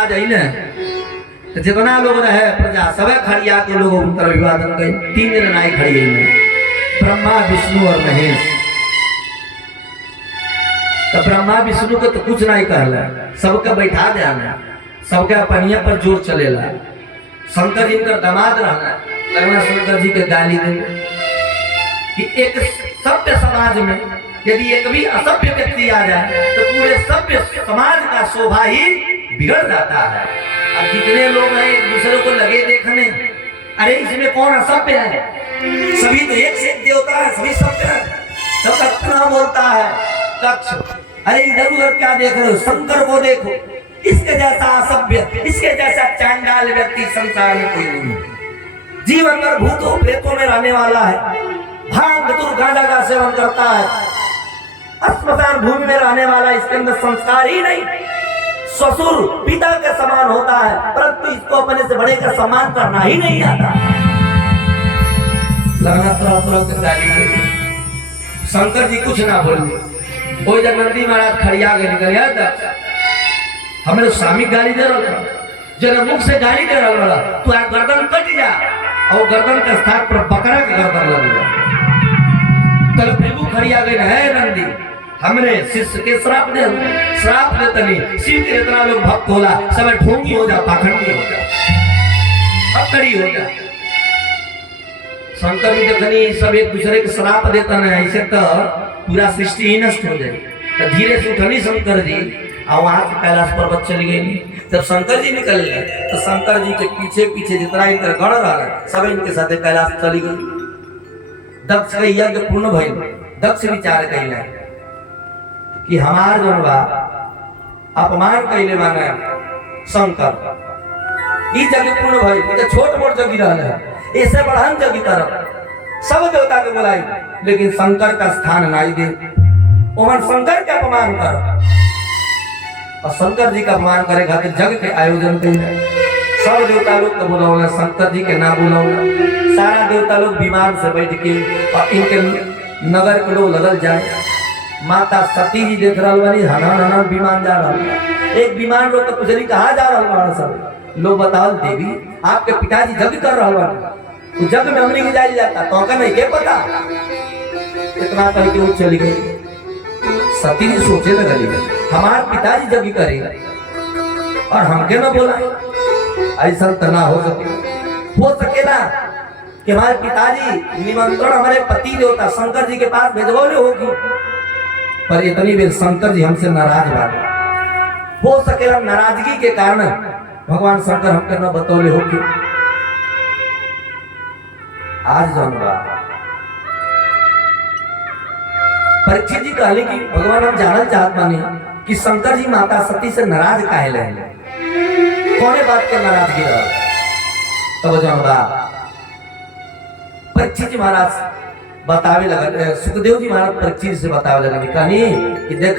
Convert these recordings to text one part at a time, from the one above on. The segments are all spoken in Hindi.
आ जाई ना तो जितना लोग रहे प्रजा सब खड़िया के लोग उनका अभिवादन करें। 3 दिन नाई खड़ी है ब्रह्मा विष्णु और महेश। तो ब्रह्मा विष्णु को तो कुछ नहीं कहला, सबका बैठा देना, सबका पनिया पर जोर चलेला। शंकर जी का दामाद रहना लगना शंकर जी के गाली देंगे कि एक सभ्य समाज में यदि एक भी असभ्य व्यक्ति आ जाए तो पूरे सभ्य समाज का शोभा ही बिगड़ जाता है। अब जितने लोग हैं एक दूसरे को लगे देखने, अरे इसमें कौन असभ्य है, सभी तो एक से एक देवता है, सभी सभ्य है। तब तक ना बोलता है दक्ष, अरे इधर उधर क्या देख रहे हो, शंकर को देखो, इसके जैसा असभ्य, इसके जैसा चांडाल व्यक्ति संसार में कोई नहीं है। जीवन भर भूतों प्रेतों में रहने वाला है, भांग धतूर गांजा का सेवन करता है, अस्मशान भूमि में रहने वाला, इसके अंदर संस्कार ही नहीं, ससुर पिता के समान होता है, परंतु इसको अपने से बड़े का सम्मान करना ही नहीं आता। शंकर जी कुछ ना बोले, कोई जब नंदी महाराज खड़िया के निकल गया था, हमें स्वामी गाली दे रहा था, जब मुख से गाली दे रहा था, तू आ गर्दन कट जा, और गर्दन के स्थान पर बकरा के गर्दन लग गया। तब प्रभु खड़िया गए है नंदी, हमने शिष्य के श्राप देते नहीं, शिव के इतना लोग भक्त होला, सब ढोंगी हो जा, पाखंडी हो जा, अकड़ी हो जा। शंकर जी देखनी सब एक दूसरे के श्राप देता नहीं, ऐसे तो पूरा सृष्टि ही नष्ट हो जाए। तो धीरे से उठनी शंकर जी और वहां से कैलाश पर्वत चली गई। जब शंकर जी निकल गए तो शंकर जी के पीछे पीछे जितना इनका गण रहा सब इनके साथ कैलाश चली गई। दक्ष का यज्ञ पूर्ण भइल। दक्ष विचार कैला कि हमार जन बा अपमान कैले माने शंकर, ई जग पूर्ण भइल, तो छोट मोट जगी रहल है, ऐसे बढ़न जगी तरफ सब देवता के बुलाई, लेकिन शंकर का स्थान नहीं दे। ओमन शंकर के अपमान कर और शंकर जी का अपमान करे खातिर जग के आयोजन कैले। सब देवता लोग को बुलाओला, शंकर जी के ना बुलाओला। सारा देवता लोग विमान से बैठ के और इनके नगर के लोग लगल जाए। माता सती जी देख रहा वाली हना विमान जा रहा, एक विमान लोग तो पुजरी कहा जा रहा, सब लोग बताओ देवी आपके पिताजी जग कर रहा, तो जग में हमने की जाए जाता तो का नहीं के पता। इतना कह के वो चली गई। सती जी सोचे लगली हमारे पिताजी जग करेगा और हमके ना बोला, ऐसा तना हो सकेला कि हमारे पिताजी निमंत्रण हमारे पति देवता शंकर जी के पास भेजवाले होगी, पर इतनी देर शंकर जी हमसे नाराज बात हो सकेला, नाराजगी के कारण भगवान शंकर हमके न बतौले होगी। आज जानवा परीक्षित जी कहले कि भगवान हम जानना चाहत माने कि शंकर जी माता सती से नाराज काहे रहे, कौने बात के नाराजगी रहा। तब जानवा परीक्षित जी महाराज बतावे लगा, सुखदेव जी महाराज परीक्षित से बतावे लगा कहानी कि देख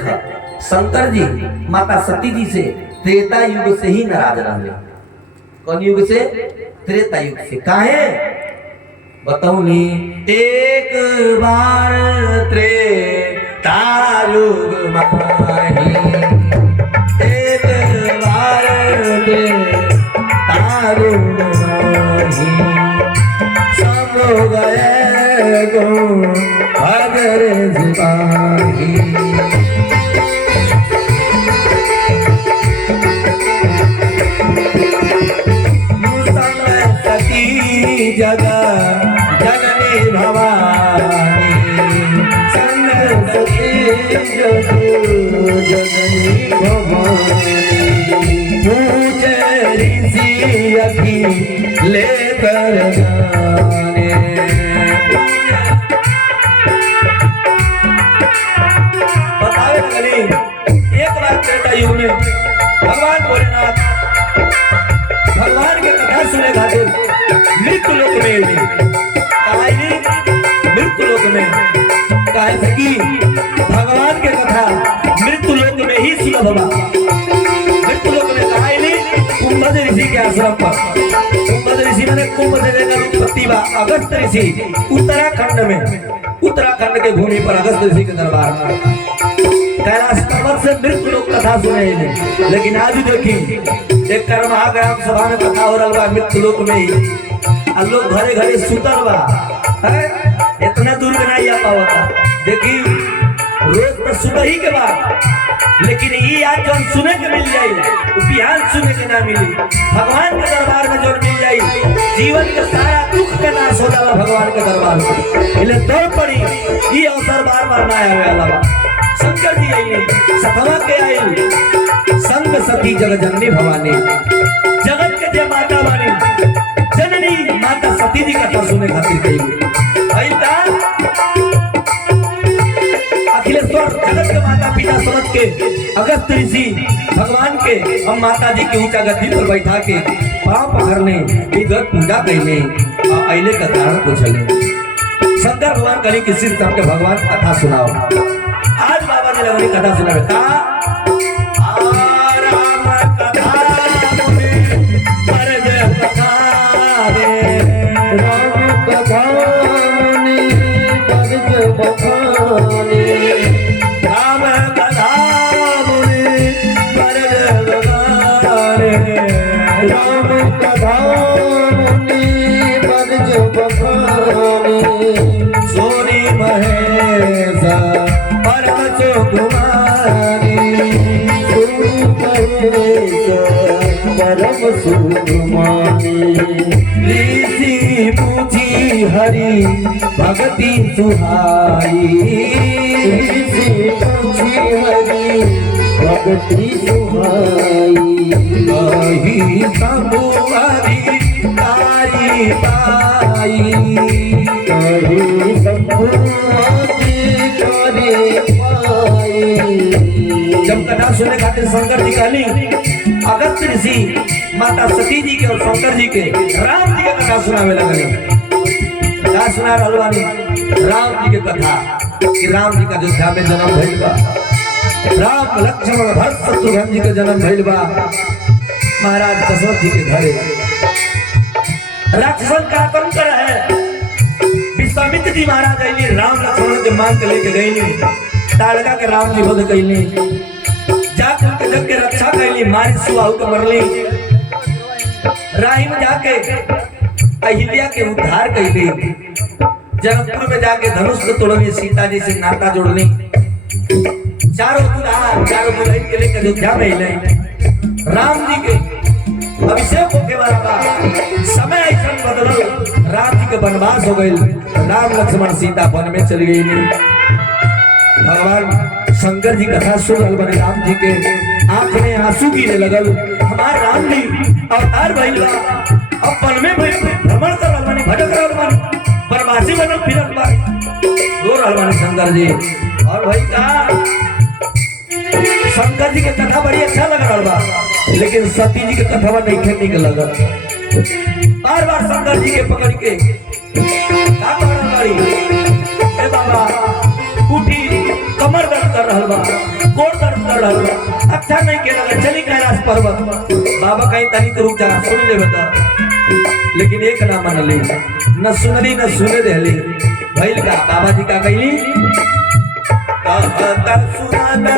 शंकर जी माता सती जी से त्रेता युग से ही नाराज रहे। कौन युग से? त्रेता युग से। काहे बताऊं नी, एक बार त्रेता युग माही, एक बार त्रेता युग माही, सब गए गो अगर सिपाही। जगह जननी भवानी, सरस्वती जननी भवानी, पूछे ऋषि अभी लेकर जाने। बतावे लगली एक बार त्रेता युग में भगवान भोलेनाथ भगवान के कथा सुने खातिर मृत्यु लोक में मृत्यु लोक में कहे कि भगवान के कथा मृत्यु लोक में ही सुलभ होगा। मृत्यु लोक में कहा कुंभज ऋषि के आश्रम पर, कुंभज ऋषि मैंने कुंभ से लेकर उत्पत्ति बा अगस्त ऋषि उत्तराखंड के भूमि पर अगस्त ऋषि के दरबार में कैलाश पर्वत से मृत्यु लोक कथा सुने। लेकिन आज देखी एक कर्मा ग्राम सभा में कथा हो रहा बा मृत्यु लोक में ही आ लोग घरे घरे सुतल बा है इतना दूर के नहीं आ पावता देखी रोज तो सुबह ही के बाद लेकिन ये आज जो सुने के मिल जाए बिहान सुने के ना मिली भगवान के दरबार में जो मिल जाए जीवन के सारा दुख के नाश हो जाला भगवान के दरबार में इसलिए दौड़ पड़ी ये अवसर बार बार ना आवे अलावा शंकर जी आई सतवा के आई संग सती जग जननी भवानी जगत के जय माता वाली जननी माता सती जी कथा सुने खातिर गई भैया अखिलेश्वर जगत के माता पिता समझ के अगस्त ऋषि भगवान के हम माता जी के ऊंचा गद्दी पर बैठा के पांव पकड़ने विधिवत पूजा करने और अइले का कारण पूछले शंकर भगवान कली किसी तरह के भगवान कथा सुनाओ आज बाबा जी लगनी कथा सुनावे का राम कथा मुनि परज कथा रे राम कथा मुनि परज बखाने राम कथा मुनि परज बखाने राम कथा मुनि परज बखाने सोनी महेश परम सुकुमारी सोनी महेश परम सुकुमारी ऋषि पूछी हरि भक्ति सुहाई ऋषि पूछी हरि भक्ति सुहाई कही संभुआरी तारी पाई कही संभुआरी तारी पाई जब कथा सुनने खातिर शंकर जी कहली अगस्त ऋषि माता सती जी के और शंकर जी के राम जी के कथा सुनावे लगले कथा सुना रहलवानी राम जी के कथा कि राम जी का अयोध्या में जन्म भइल बा राम लक्ष्मण भरत शत्रुघ्न जी के जन्म भइल बा महाराज दशरथ जी के घरे राक्षसन का आतंक है विश्वामित्र जी महाराज आइली राम लक्ष्मण के मांग के लेके गईली ताड़का के राम जी वध कईली जाके उनके जग के रक्षा कैली मारी सुबाहु के मरली राही में जाके अहिल्या के उद्धार कैली जनकपुर में जाके धनुष को तोड़ली सीता जी से नाता जोड़ली चारों दुल्हन के लेकर अयोध्या में हिले राम जी के अभिषेक होके वाला समय ऐसा बदलल राम जी के वनवास हो गई राम लक्ष्मण सीता वन में चली गई भगवान शंकर जी कथा सुन रहल बने राम जी के आंख में आंसू गिरे लगल हमार राम जी अवतार भइल बा अब वन में भ्रमण कर रहल बने भटक रहल बने वनवासी बनल फिरत बा रो रहल बने शंकर जी और भाई का शंकर जी के कथा बड़ी अच्छा लग रहल बा लेकिन सती जी के कथा नहीं खेलने के लगल बार बार शंकर जी के पकड़ के का कर रहल ए बाबा उठी कमर दर्द कर रहल बा गोड़ दर्द कर रहल बा अच्छा नहीं के लगा चली कैलाश पर्वत बाबा कहीं तनी तो रुक जा सुन ले बता लेकिन एक ना मान ले न सुनली न सुने देली भइल का बाबा जी का कहली कहता सुनाना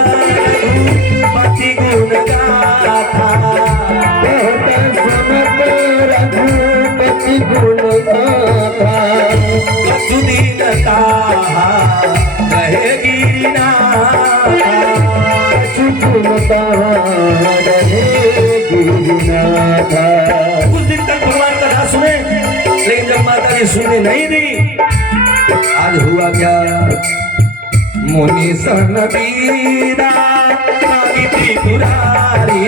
पति गुण गाथा कहता सुनत रघुपति गुण गाथा कछु दिन ताहा रहेगी ना चुपता रहेगी ना कुछ दिन तक भगवान कथा सुने लेकिन जब माता जी सुने नहीं दी आज हुआ क्या मुनि सन वीरा मागी त्रिपुरारी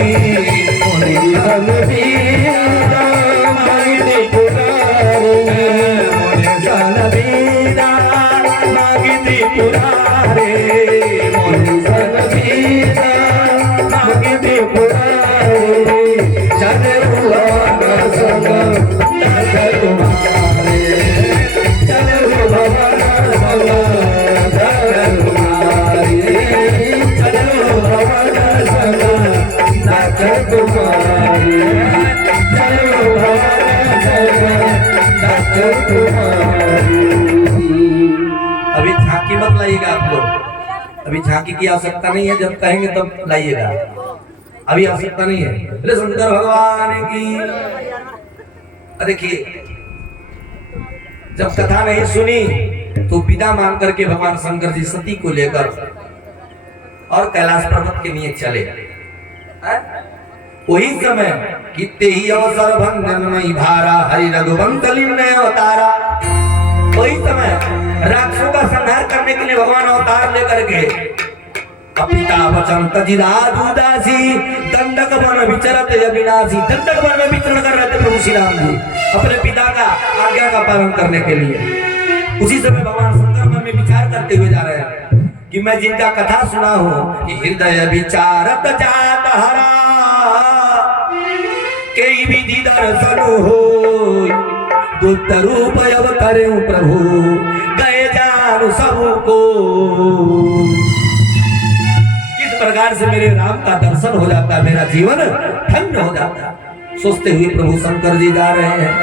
मुनि सन वीरा मागी त्रिपुरारी मुनि सन वीरा मागी त्रिपुरारी मुनि सन वीरा मागी त्रिपुरारी चले हुआ संग चले तुम्हारे चले हुआ संग अभी झांकी मत लाइएगा आप लोग अभी झांकी की आवश्यकता नहीं है जब कहेंगे तब लाइएगा अभी आवश्यकता नहीं है। बोले शंकर भगवान की। देखिए जब कथा नहीं सुनी तो विदा मांग करके भगवान शंकर जी सती को लेकर और कैलाश पर्वत के लिए चले। वही समय कितने ही अवसर भंगन मई भारा हरि रघुवंश ने अवतारा। वही समय राक्षसों का संहार करने के लिए भगवान अवतार लेकर के पिता वचन तजिराज उदासी दंडक वन विचरत अविनाशी। दंडक वन में विचरण कर रहे थे प्रभु श्री राम जी अपने पिता का आज्ञा का पालन करने के लिए। उसी समय भगवान शंकर मन में विचार करते हुए जा रहे हैं कि मैं जिनका कथा सुना हूं कि हृदय विचारत जात हरा कई विधि दर्शन हो दुष्ट रूप अवतरे प्रभु गए जान सबको। किस प्रकार से मेरे राम का दर्शन हो जाता, मेरा जीवन धन्य हो जाता, सोचते हुए प्रभु शंकर जी जा रहे हैं।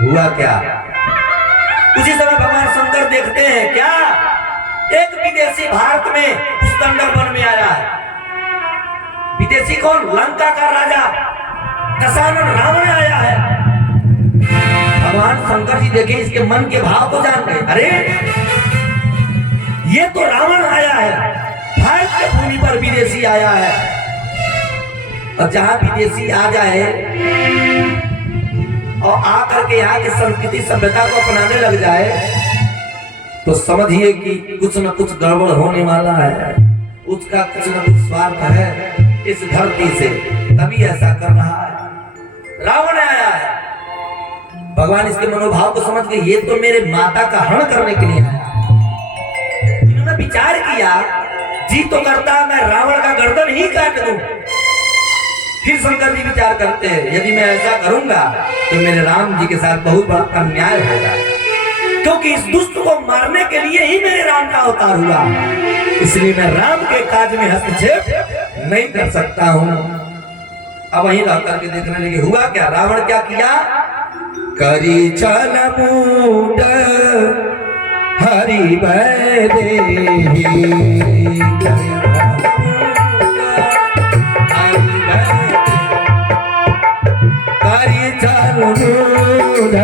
हुआ क्या, उसी समय भगवान शंकर देखते हैं क्या एक विदेशी भारत में उस दंडक वन में आया है। विदेशी कौन? लंका का राजा दशानन रावण आया है। भगवान शंकर जी देखे इसके मन के भाव को जान गए। अरे ये तो रावण आया है, भारत के भूमि पर विदेशी आया है। और जहां विदेशी आ जाए और आकर के यहाँ की संस्कृति सभ्यता को अपनाने लग जाए तो समझिए कि कुछ न कुछ गड़बड़ होने वाला है। उसका कुछ न कुछ स्वार्थ है इस धरती से, तभी ऐसा कर रहा है। रावण आया है, भगवान इसके मनोभाव को समझ गए। ये तो मेरे माता का हरण करने के लिए आया। इन्होंने विचार किया जी तो करता मैं रावण का गर्दन ही काट दूं। फिर शंकर जी विचार करते हैं यदि मैं ऐसा करूंगा तो मेरे राम जी के साथ बहुत बड़ा अन्याय होगा, क्योंकि इस दुष्ट को मारने के लिए ही मेरे राम का अवतार हुआ, इसलिए मैं राम के काज में हस्तक्षेप नहीं कर सकता हूं। अब वहीं रह करके देखने लगे हुआ क्या। रावण क्या किया, करी चल मूड हरि बैदेही करी चल मूड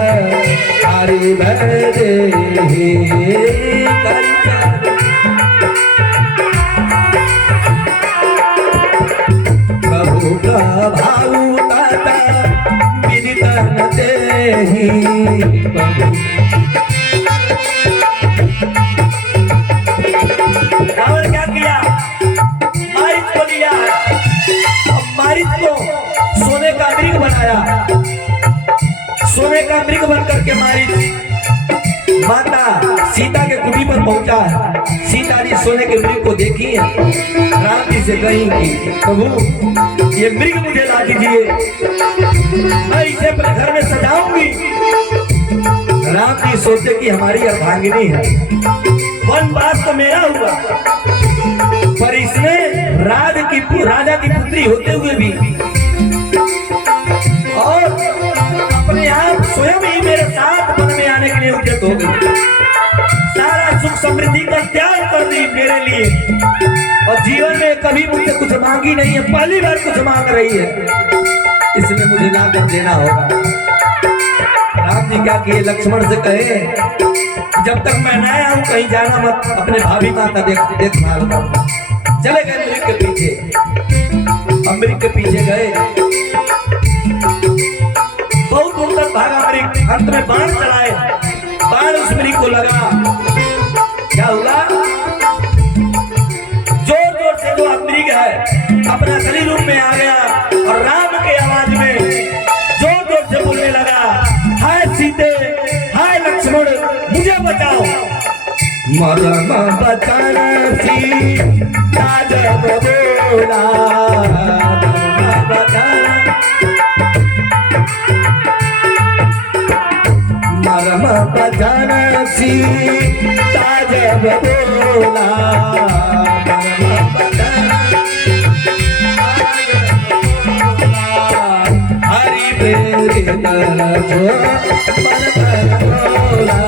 हरि बैदेही प्रभु का भाव विदित न देहि। रावण क्या किया, मारीच को लिया, मारीच को सोने का मृग बनाया। सोने का मृग बन करके मारीच माता सीता के कुटी पर पहुंचा है। सीता जी सोने के मृग को देखी है, राम जी से कही कि प्रभु ये मृग मुझे ला दीजिए, मैं इसे अपने घर में सजाऊंगी। राम जी सोचे कि हमारी अर्धांगिनी है, वनवास तो मेरा हुआ, पर इसने राजा की पुत्री होते हुए भी और अपने आप स्वयं ही मेरे साथ वन में आने के लिए उद्यत हो गई। सारा सुख समृद्धि का त्याग कर दी मेरे लिए, और जीवन में कभी मुझसे कुछ मांगी नहीं है, पहली बार कुछ मांग रही है, इसलिए मुझे ला कर देना होगा। राम जी क्या किए, लक्ष्मण से कहे जब तक मैं न आऊं कहीं जाना मत, अपने भाभी माँ का देखभाल करना। चले गए मृग के पीछे, अमृत के पीछे गए, बहुत दूर तक भागा मृग, अंत में बाण चलाए, बाण उस मृग को लगा। क्या हुआ, जोर जोर से जो मृग है अपना असली रूप में आ गया और राम के आवाज में जोर जोर से बोलने लगा, हाय सीते, हाय लक्ष्मण, मुझे बचाओ। मरम बचाना सीता जब बोला, मरम बचाना सीता जब बोला, हरि मेरे तरफ मन बोला,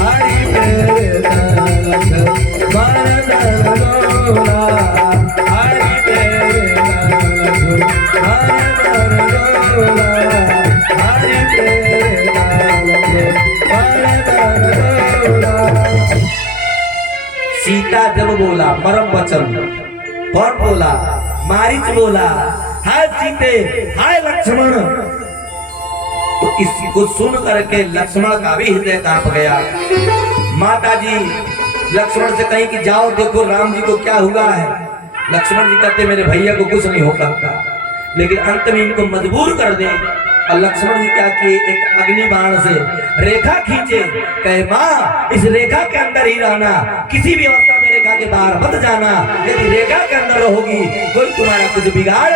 हरि मेरे तरफ मन बोला, हरि मेरे बेटा जब बोला परम वचन, कौन बोला? मारीच बोला, हाय सीते, हाय लक्ष्मण। तो इसको सुन करके लक्ष्मण का भी हृदय कांप गया। माता जी लक्ष्मण से कहीं कि जाओ देखो राम जी को क्या हुआ है। लक्ष्मण जी कहते मेरे भैया को कुछ नहीं हो सकता, लेकिन अंत में इनको मजबूर कर दे। और लक्ष्मण जी क्या किए, एक अग्नि बाण से रेखा खींचे, कहे माँ इस रेखा के अंदर ही रहना, किसी भी अवस्था में रेखा के बाहर मत जाना। यदि रेखा के अंदर रहोगी कोई तुम्हारा कुछ बिगाड़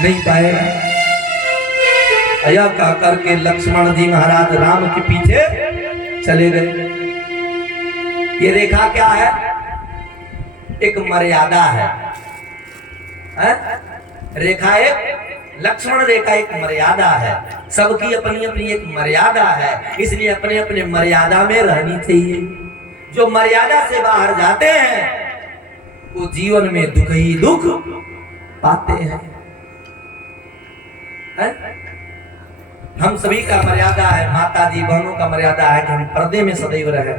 नहीं पाएगा। यह कह करके लक्ष्मण जी महाराज राम के पीछे चले गए। ये रेखा क्या है? एक मर्यादा है, रेखा एक, लक्ष्मण रेखा एक मर्यादा है। सबकी अपनी अपनी एक मर्यादा है, इसलिए अपने अपने मर्यादा में रहनी चाहिए। जो मर्यादा से बाहर जाते हैं वो जीवन में दुख ही दुख पाते हैं। हम सभी का मर्यादा है, माता जी बहनों का मर्यादा है कि हम पर्दे में सदैव रहे।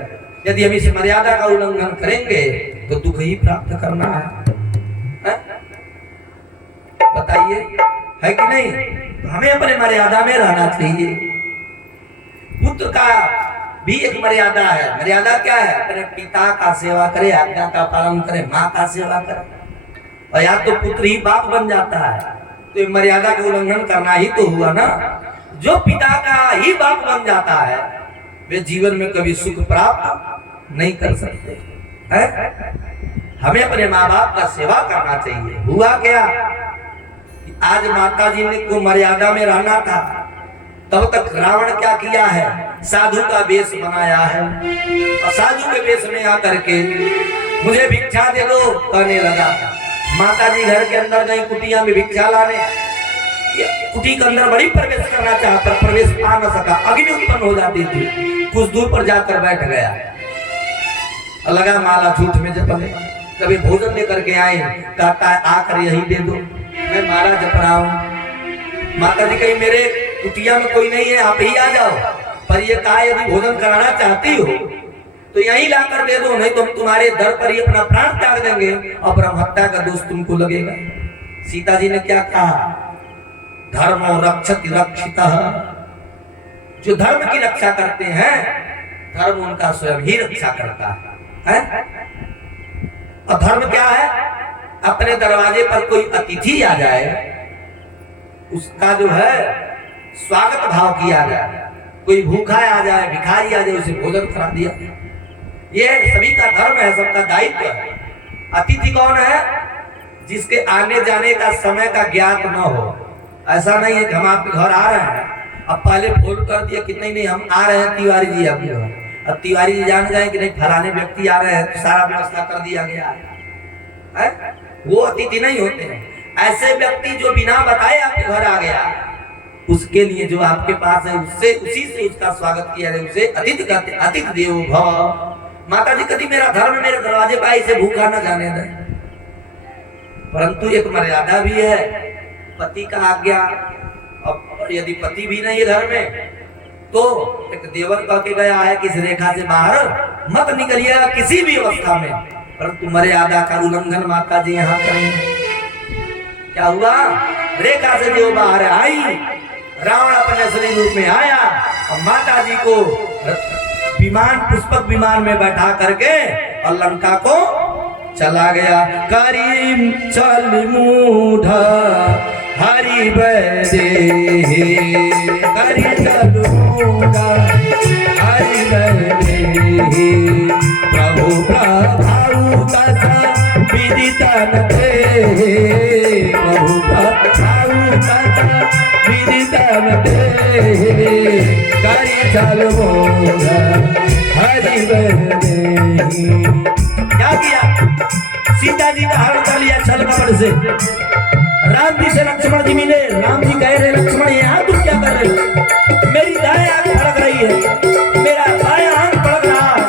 यदि हम इस मर्यादा का उल्लंघन करेंगे तो दुख ही प्राप्त करना है। बताइए है कि नहीं? तो हमें अपने मर्यादा में रहना चाहिए। पुत्र का भी एक मर्यादा है। मर्यादा क्या है? अपने पिता का सेवा करे, आज्ञा का पालन करे, माँ का सेवा करे। और या तो पुत्र ही बाप बन जाता है, तो मर्यादा का उल्लंघन करना ही तो हुआ ना। जो पिता का ही बाप बन जाता है वे जीवन में कभी सुख प्राप्त नहीं कर सकते है? हमें अपने माँ बाप का सेवा करना चाहिए। हुआ क्या, आज माता जी ने को मर्यादा में रहना था, तब तक रावण क्या किया है, साधु का वेश बनाया है। और साधु के वेश में आकर के मुझे भिक्षा दे दो कहने लगा। माता जी घर के अंदर गई कुटिया में भिक्षा लाने, कुटी के अंदर बड़ी प्रवेश करना चाहा पर प्रवेश पा न सका, अग्नि उत्पन्न हो जाती थी। कुछ दूर पर जाकर बैठ गया, लगा माला झूठ में जपने। कभी भोजन लेकर के आए, कहता है आकर यही दे दो, मैं माला जप रहा हूँ। माता जी कहीं मेरे कुटिया में कोई नहीं है, आप ही आ जाओ। पर ये कहा यदि भोजन कराना चाहती हो तो यहीं लाकर दे दो, नहीं तो हम तुम्हारे दर पर ही अपना प्राण त्याग देंगे और ब्रह्म हत्या का दोष तुमको लगेगा। सीता जी ने क्या कहा, धर्मो रक्षति रक्षितः। जो धर्म की रक्षा करते हैं धर्म उनका स्वयं ही रक्षा करता है। और धर्म क्या है? अपने दरवाजे पर कोई अतिथि आ जाए उसका जो है स्वागत भाव किया जाए। कोई भूखा आ जाए, भिखारी आ जाए, उसे भोजन करा दिया। ये सभी का धर्म है, सबका दायित्व है। अतिथि कौन है? जिसके आने जाने का समय का ज्ञात न हो। ऐसा नहीं है कि हम आपके घर आ रहे हैं, अब पहले फोन कर दिया कि नहीं हम आ रहे हैं तिवारी जी आपके घर। अब तिवारी जी जान जाए कि नहीं फलाने व्यक्ति आ रहे हैं, तो सारा व्यवस्था कर दिया गया है। वो अतिथि नहीं होते हैं। ऐसे व्यक्ति जो बिना बताए आपके घर आ गया, उसके लिए जो आपके पास है उससे उसी से उसका स्वागत किया जाए, उसे अतिथि कहते हैं। अतिथि देवो भव। माता जी कभी मेरा धर्म मेरे दरवाजे पर इसे भूखा न जाने दे। परंतु एक मर्यादा भी है, पति का आज्ञा। और यदि पति भी नहीं है घर में तो एक देवर कह के गया है कि इस रेखा से बाहर मत निकलिएगा किसी भी अवस्था में। परंतु मर्यादा का उल्लंघन माता जी यहाँ करेंगे। क्या हुआ? रेखा से जो बाहर आई, रावण अपने असली रूप में आया और माता जी को विमान, पुष्पक विमान में बैठा करके और लंका को चला गया। करीम चल मूढ़ा हरि बदे, करी चल मूढ़ा हरि बदे, प्रभु प्रभाऊ तथा विदितन दे, प्रभु प्रभाऊ तथा विदितन दे, करी चल मूढ़ा हरि बदे। क्या किया? सीता जी का हरण कर लिया छल कपड़ से। राम जी से लक्ष्मण जी मिले। राम जी कह रहे लक्ष्मण यहाँ तुम क्या कर रहे हो? मेरी दाएं आंख फड़क रही है, मेरा बायां आंख फड़क रहा है,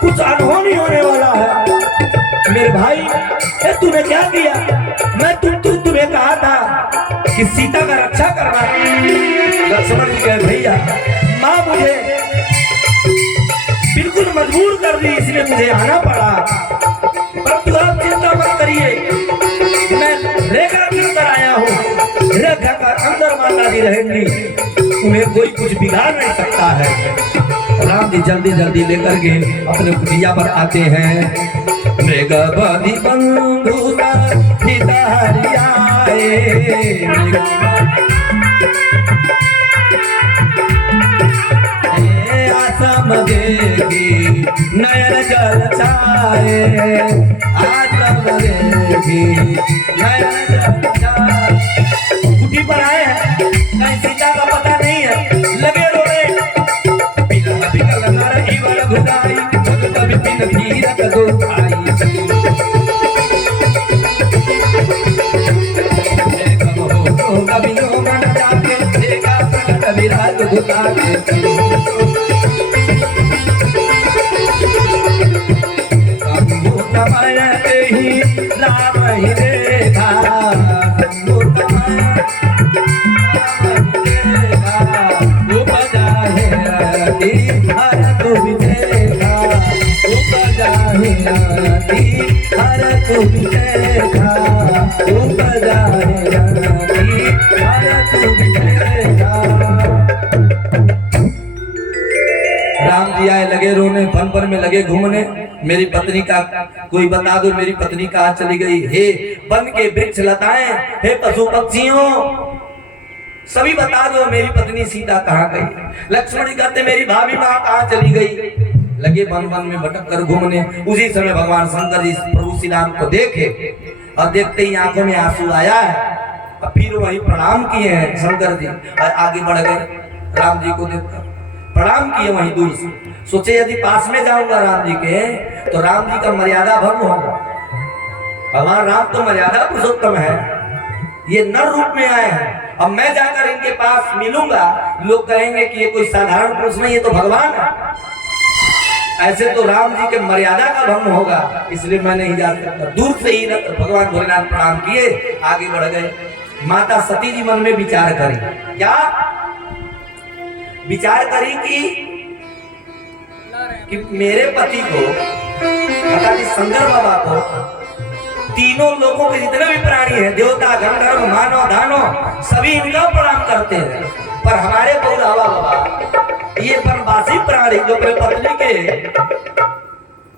कुछ अनहोनी होने वाला है। मेरे भाई तूने क्या किया? मैं तुम्हें कहा था कि सीता का रक्षा करना। लक्ष्मण जी कहे भैया माँ मुझे बिल्कुल मजबूर कर दी, इसलिए मुझे आना पड़ा। परंतु आप चिंता मत करिए, मैं रेखा अंदर आया हूँ। रेखा का अंदर माता जी रहेंगी, उन्हें कोई कुछ बिगाड़ नहीं सकता है। राम जी जल्दी जल्दी लेकर के अपने कुटिया पर आते हैं। मृगबली बंधु आसम देगी नयन जल छाए, आसम देगी नयन जल छाए। कुटी पर आए हैं, कहीं सीता का पता नहीं है, लगे रोने। बिना बिना नारही वाला घुदाई, भगत बिपिन धीरज गोसाई। कभी लो मन जाके देखा प्रकट विराज घुदाई। राम ही देखा उपजा है हर तुम देखा, उपजा है हर तुम देखा, उपजा है हर तुम देखा। राम जी आए लगे रोने, वन पर में लगे घूमने। मेरी पत्नी का कोई बता दो, मेरी पत्नी कहाँ चली गई? हे वन के वृक्ष लताएं, हे पशु पक्षियों, सभी बता दो मेरी पत्नी सीता कहाँ गई। लक्ष्मण जी कहते मेरी भाभी माँ कहाँ चली गई। लगे वन वन में भटक कर घूमने। उसी समय भगवान शंकर जी प्रभु श्री राम को देखे और देखते ही आंखों में आंसू आया है। और फिर वही प्रणाम किए हैं शंकर जी और आगे बढ़ गए। राम जी को देखकर प्रणाम किए वहीं दूर से। सोचे यदि पास में जाऊंगा राम जी के तो राम जी का मर्यादा भंग होगा। भगवान राम तो मर्यादा पुरुषोत्तम है, ये नर रूप में आए हैं। अब मैं जाकर इनके पास मिलूंगा, लोग कहेंगे कि ये कोई साधारण पुरुष नहीं, ये तो भगवान है। ऐसे तो राम जी के मर्यादा का भंग होगा, इसलिए मैं नहीं जा सकता। दूर से ही भगवान भोलेनाथ प्रणाम किए, आगे बढ़ गए। माता सती जी मन में विचार करी, क्या विचार करी कि मेरे पति को शंकर बाबा को तीनों लोगों के जितने भी प्राणी हैं, देवता गंधर्व मानव दानव, सभी इनका प्रणाम करते हैं। पर हमारे बौलावा बाबा ये वनवासी प्राणी जो अपने पत्नी के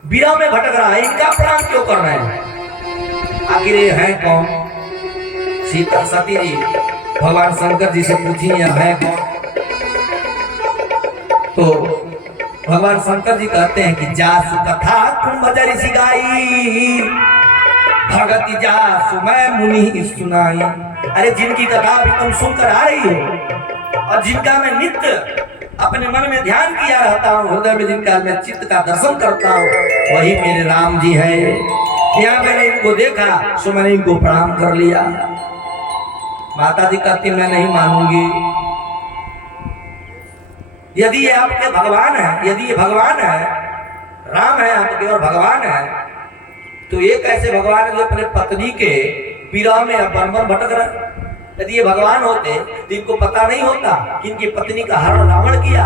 विरह में भटक रहा है, इनका प्रणाम क्यों कर रहे हैं? आखिर ये है कौन? सीता सती जी भगवान शंकर जी से पूछी यह है कौन? तो भगवान शंकर जी कहते हैं कि जासु कथा तुम भजरि सिगाई, भगति जासु मैं मुनि सुनाई। अरे जिनकी कथा अभी तुम सुनकर आ रही हो और जिनका मैं नित्य अपने मन में ध्यान किया रहता हूँ, हृदय में जिनका मैं चित्त का दर्शन करता हूँ, वही मेरे राम जी है। यहाँ मैंने इनको देखा सो मैंने इनको प्रणाम कर लिया। माता जी कहती मैं नहीं मानूंगी। यदि ये आपके भगवान है, यदि ये भगवान है, राम है आपके और भगवान है, तो ये कैसे भगवान है जो अपने पत्नी के विरह में वन भटक रहे? यदि ये भगवान होते तो इनको पता नहीं होता कि इनकी पत्नी का हरण रावण किया।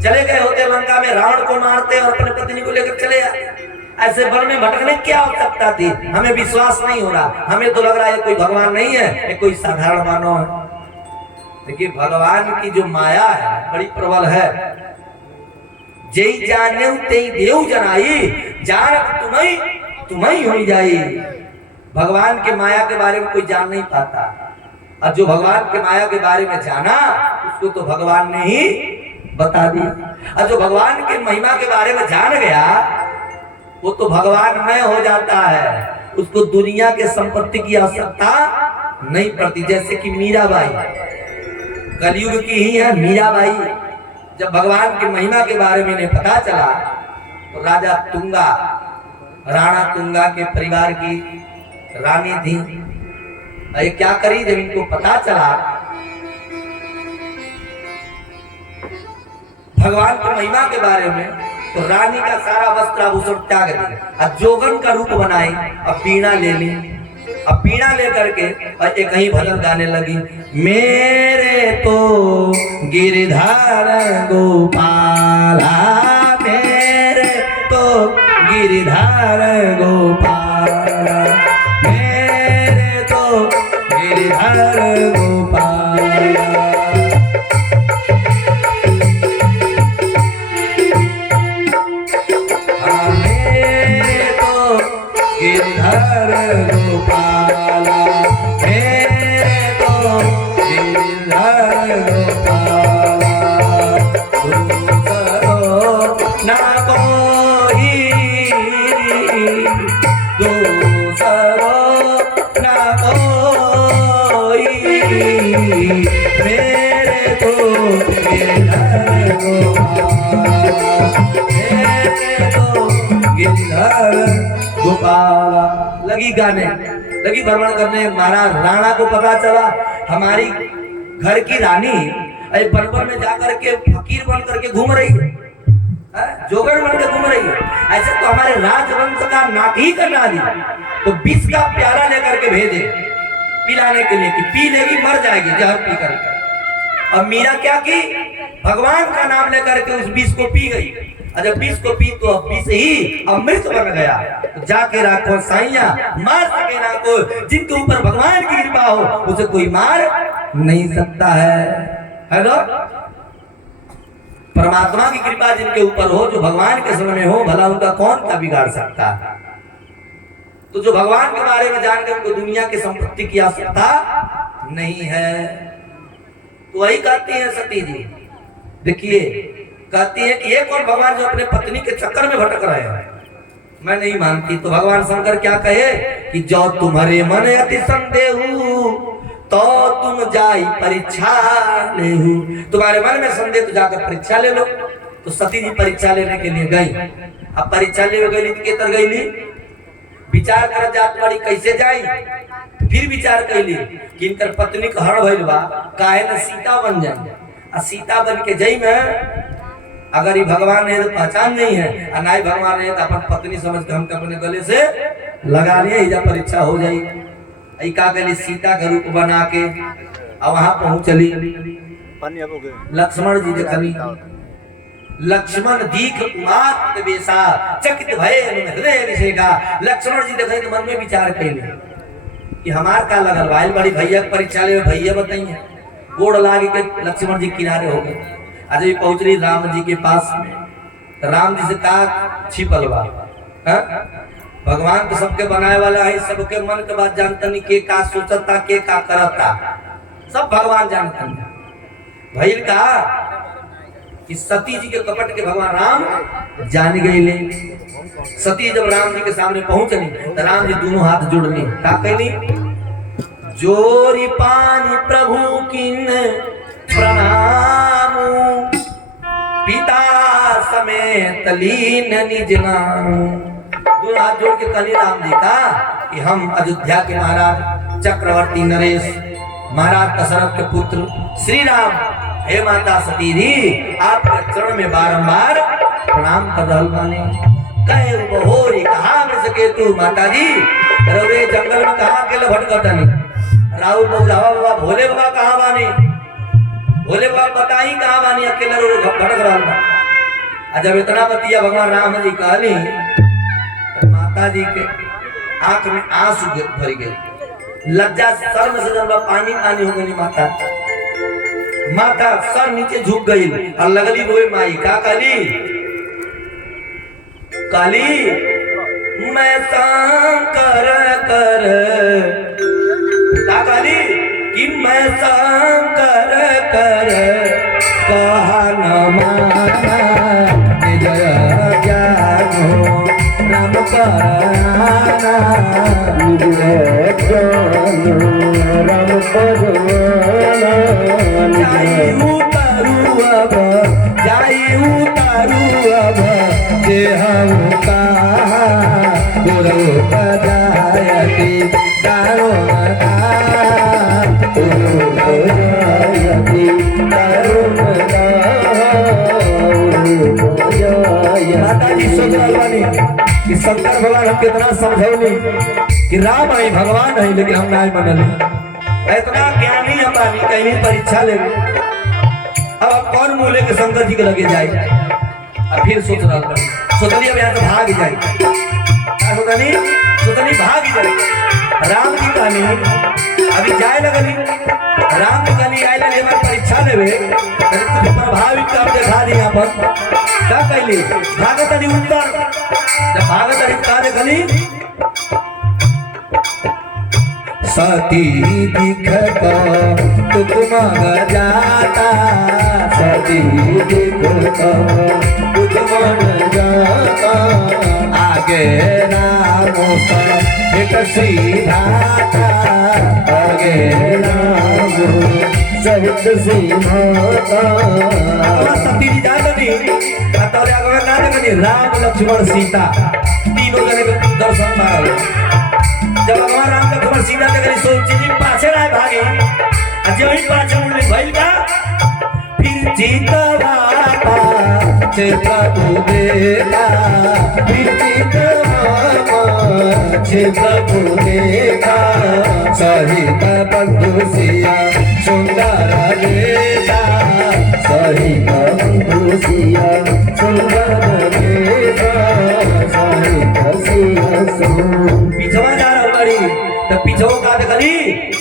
चले गए होते लंका में, रावण को मारते और अपने पत्नी को लेकर चले आते। ऐसे वन में भटकने की क्या आवश्यकता थी? हमें विश्वास नहीं हो रहा, हमें तो लग रहा है कोई भगवान नहीं है, ये कोई साधारण मानव है। देखिए भगवान की जो माया है बड़ी प्रबल है। जय जाने तेई देव जनाई, जानत तुम्हें हो जाई। भगवान के माया के बारे में कोई जान नहीं पाता, और जो भगवान के माया के बारे में जाना उसको तो भगवान ने ही बता दी। और जो भगवान के महिमा के बारे में जान गया वो तो भगवान में हो जाता है, उसको दुनिया के संपत्ति की आवश्यकता नहीं पड़ती। जैसे कि मीराबाई कलयुग की ही है। मीराबाई जब भगवान की महिमा के बारे में इन्हें पता चला तो राजा तुंगा, राणा तुंगा के परिवार की रानी थी। ये क्या करी जब इनको पता चला भगवान की महिमा के बारे में, तो रानी का सारा वस्त्राभूषण त्याग दिया, जोगन का रूप बनाई, अब पीड़ा ले ली। अब पीड़ा लेकर के और एक ही भजन गाने लगी, मेरे तो गिरधर गोपाला, मेरे तो गिरधर गोपाल, मेरे तो गिरधर गोपाल। मेरे तो गिरधर गोपाल, मेरे तो गिरधर गोपाल। ना कोई दूसरो ना कोई, मेरे तो गिरधर गोपाल, मेरे तो गिरधर गोपाल। लगी गाने, लगी भ्रमण करने। महाराज राणा को पता चला हमारी घर की रानी बनपन में जाकर के फकीर बन करके घूम रही है, जोगड़ बन के घूम रही है। ऐसे तो हमारे राजवंश का नाक ही करना दी, तो विष का प्याला लेकर के भेजे पिलाने के लिए कि पी लेगी मर जाएगी जहर पी करके। अब मीरा क्या की, भगवान का नाम लेकर के उस विष को पी गई। जब विष को पी तो अब विष ही अमृत बन गया। तो जाके राखो साइया, मार सके ना को, जिनके ऊपर भगवान की कृपा हो उसे कोई मार नहीं सकता है ना। परमात्मा की कृपा जिनके ऊपर हो, जो भगवान के शरण में हो, भला उनका कौन का बिगाड़ सकता है। तो जो भगवान के बारे में जानकर उनको दुनिया की संपत्ति की आवश्यकता नहीं है। तो वही कहती है सती जी, देखिए कहती है कि ये कौन भगवान जो अपने पत्नी के चक्कर में भटक रहे हैं, मैं नहीं मानती। तो भगवान शंकर क्या कहे कि जो तुम्हारे मन अति संदेह तो तुम जाई परीक्षा ले, तुम्हारे मन में संदेह तो जाकर परीक्षा ले लो। तो सती जी परीक्षा लेने के लिए गई। अब परीक्षा ले गई के तर गई, विचार कर जात बड़ी कैसे जाई। फिर विचार कैली कि इनकर पत्नी का हर भइल बा, काहे न सीता बन जाए। आ सीता बन के जई में अगर ये भगवान है तो पहचान नहीं है, और ना ही भगवान है तो अपन पत्नी समझ के हम अपने गले से लगा लिए, इजा परीक्षा हो जाई। का गली सीता का रूप बना के वहां पहुंचली। लक्ष्मण जी देखली, लक्ष्मण दीख कुमार बेसा चकित भय हृदय विषेगा। लक्ष्मण जी देखे तो मन में विचार कैले कि हमार का लगल भाई बड़ी भैया परीक्षा ले, भैया बताइए। गोड़ लागे के लक्ष्मण जी किनारे हो गए। आज भी पहुंचली राम जी के पास में, तो राम जी से का छिपल बा। भगवान तो सबके बनाए वाला है, सबके मन के बात जानता नहीं, के का सोचता के का करता, सब भगवान जानता नहीं। भइल का कि सती जी के कपट के भगवान राम जान गए ले। सती जब राम जी के सामने पहुंचनी तो राम जी दोनों हाथ जोड़नी, का कहनी, जोरी पानी प्रभु किन प्रणाम, पिता समेत लीन निज नाम। दोनों हाथ जोड़ के कहली राम जी का कि हम अयोध्या के महाराज चक्रवर्ती नरेश, महाराज दशरथ के पुत्र श्री राम, हे माता सती जी आपके चरण में बारंबार प्रणाम कर रहल बानी। कहे बहोरी कहा में सके तू माता जी, रवे जंगल में कहा के भटकटनी, राहुल बउरावा बाबा भोले बाबा कहाँ बानी, भोले बाबा बताई कहाँ बानी, अकेला रो भटक रहल बा। जब इतना बतिया भगवान राम जी कहली, माता जी के आंख में आंसू भर गए, लज्जा सर में से जब पानी पानी हो गई। माता सर नीचे झुक गई और लगली रोए। माई का काली काली मैं शंकर कर, का काली कि मैं शंकर कर कहा न माना निजय ज्ञानो राम कराना, निजय ज्ञानो राम कराना। जाई उतारू अब देहु कहा गुरु पदायति दारुण माता जी सोच रही कि शंकर भगवान हम कितना समझौली कि राम आई भगवान है, लेकिन हम नहीं मनली। इतना ज्ञानी हम बानी, कहीं परीक्षा ले। अब कौन मूले के शंकर जी के लगे जाए। अब फिर सोच सोचली अब यहाँ से भाग जाए, सोचली भाग जाए। राम जी कहनी अभी जाए लगली, राम जी कहनी आए लगे हमारे परीक्षा लेवे, कुछ प्रभावित कर देखा दी यहाँ पर क्या कहली भागत अड़ी उत्तर, जब भागत अड़ी का देखली सती दिखता तुम जाता, सती दिखता तुम जाता, आगे राम एक सीधाता, आगे राम सहित सीधाता। सती जी जाता नहीं, राम लक्ष्मण सीता तीनों जने दर्शन पाल। जब भगवान राम लक्ष्मण सीता के सोची पाछे राय भागे, जब ही पाछे मुड़ले भइल का फिर जीतवा पाछे प्रभु देखा, फिर जीतवा पाछे प्रभु देखा, सहित बंधु सिया सुंदर बेटा, सहित बंधु सिया सुंदर बेटा, सहित सिया सुंदर। पिछवा जा रहा बड़ी तो पिछो का देखली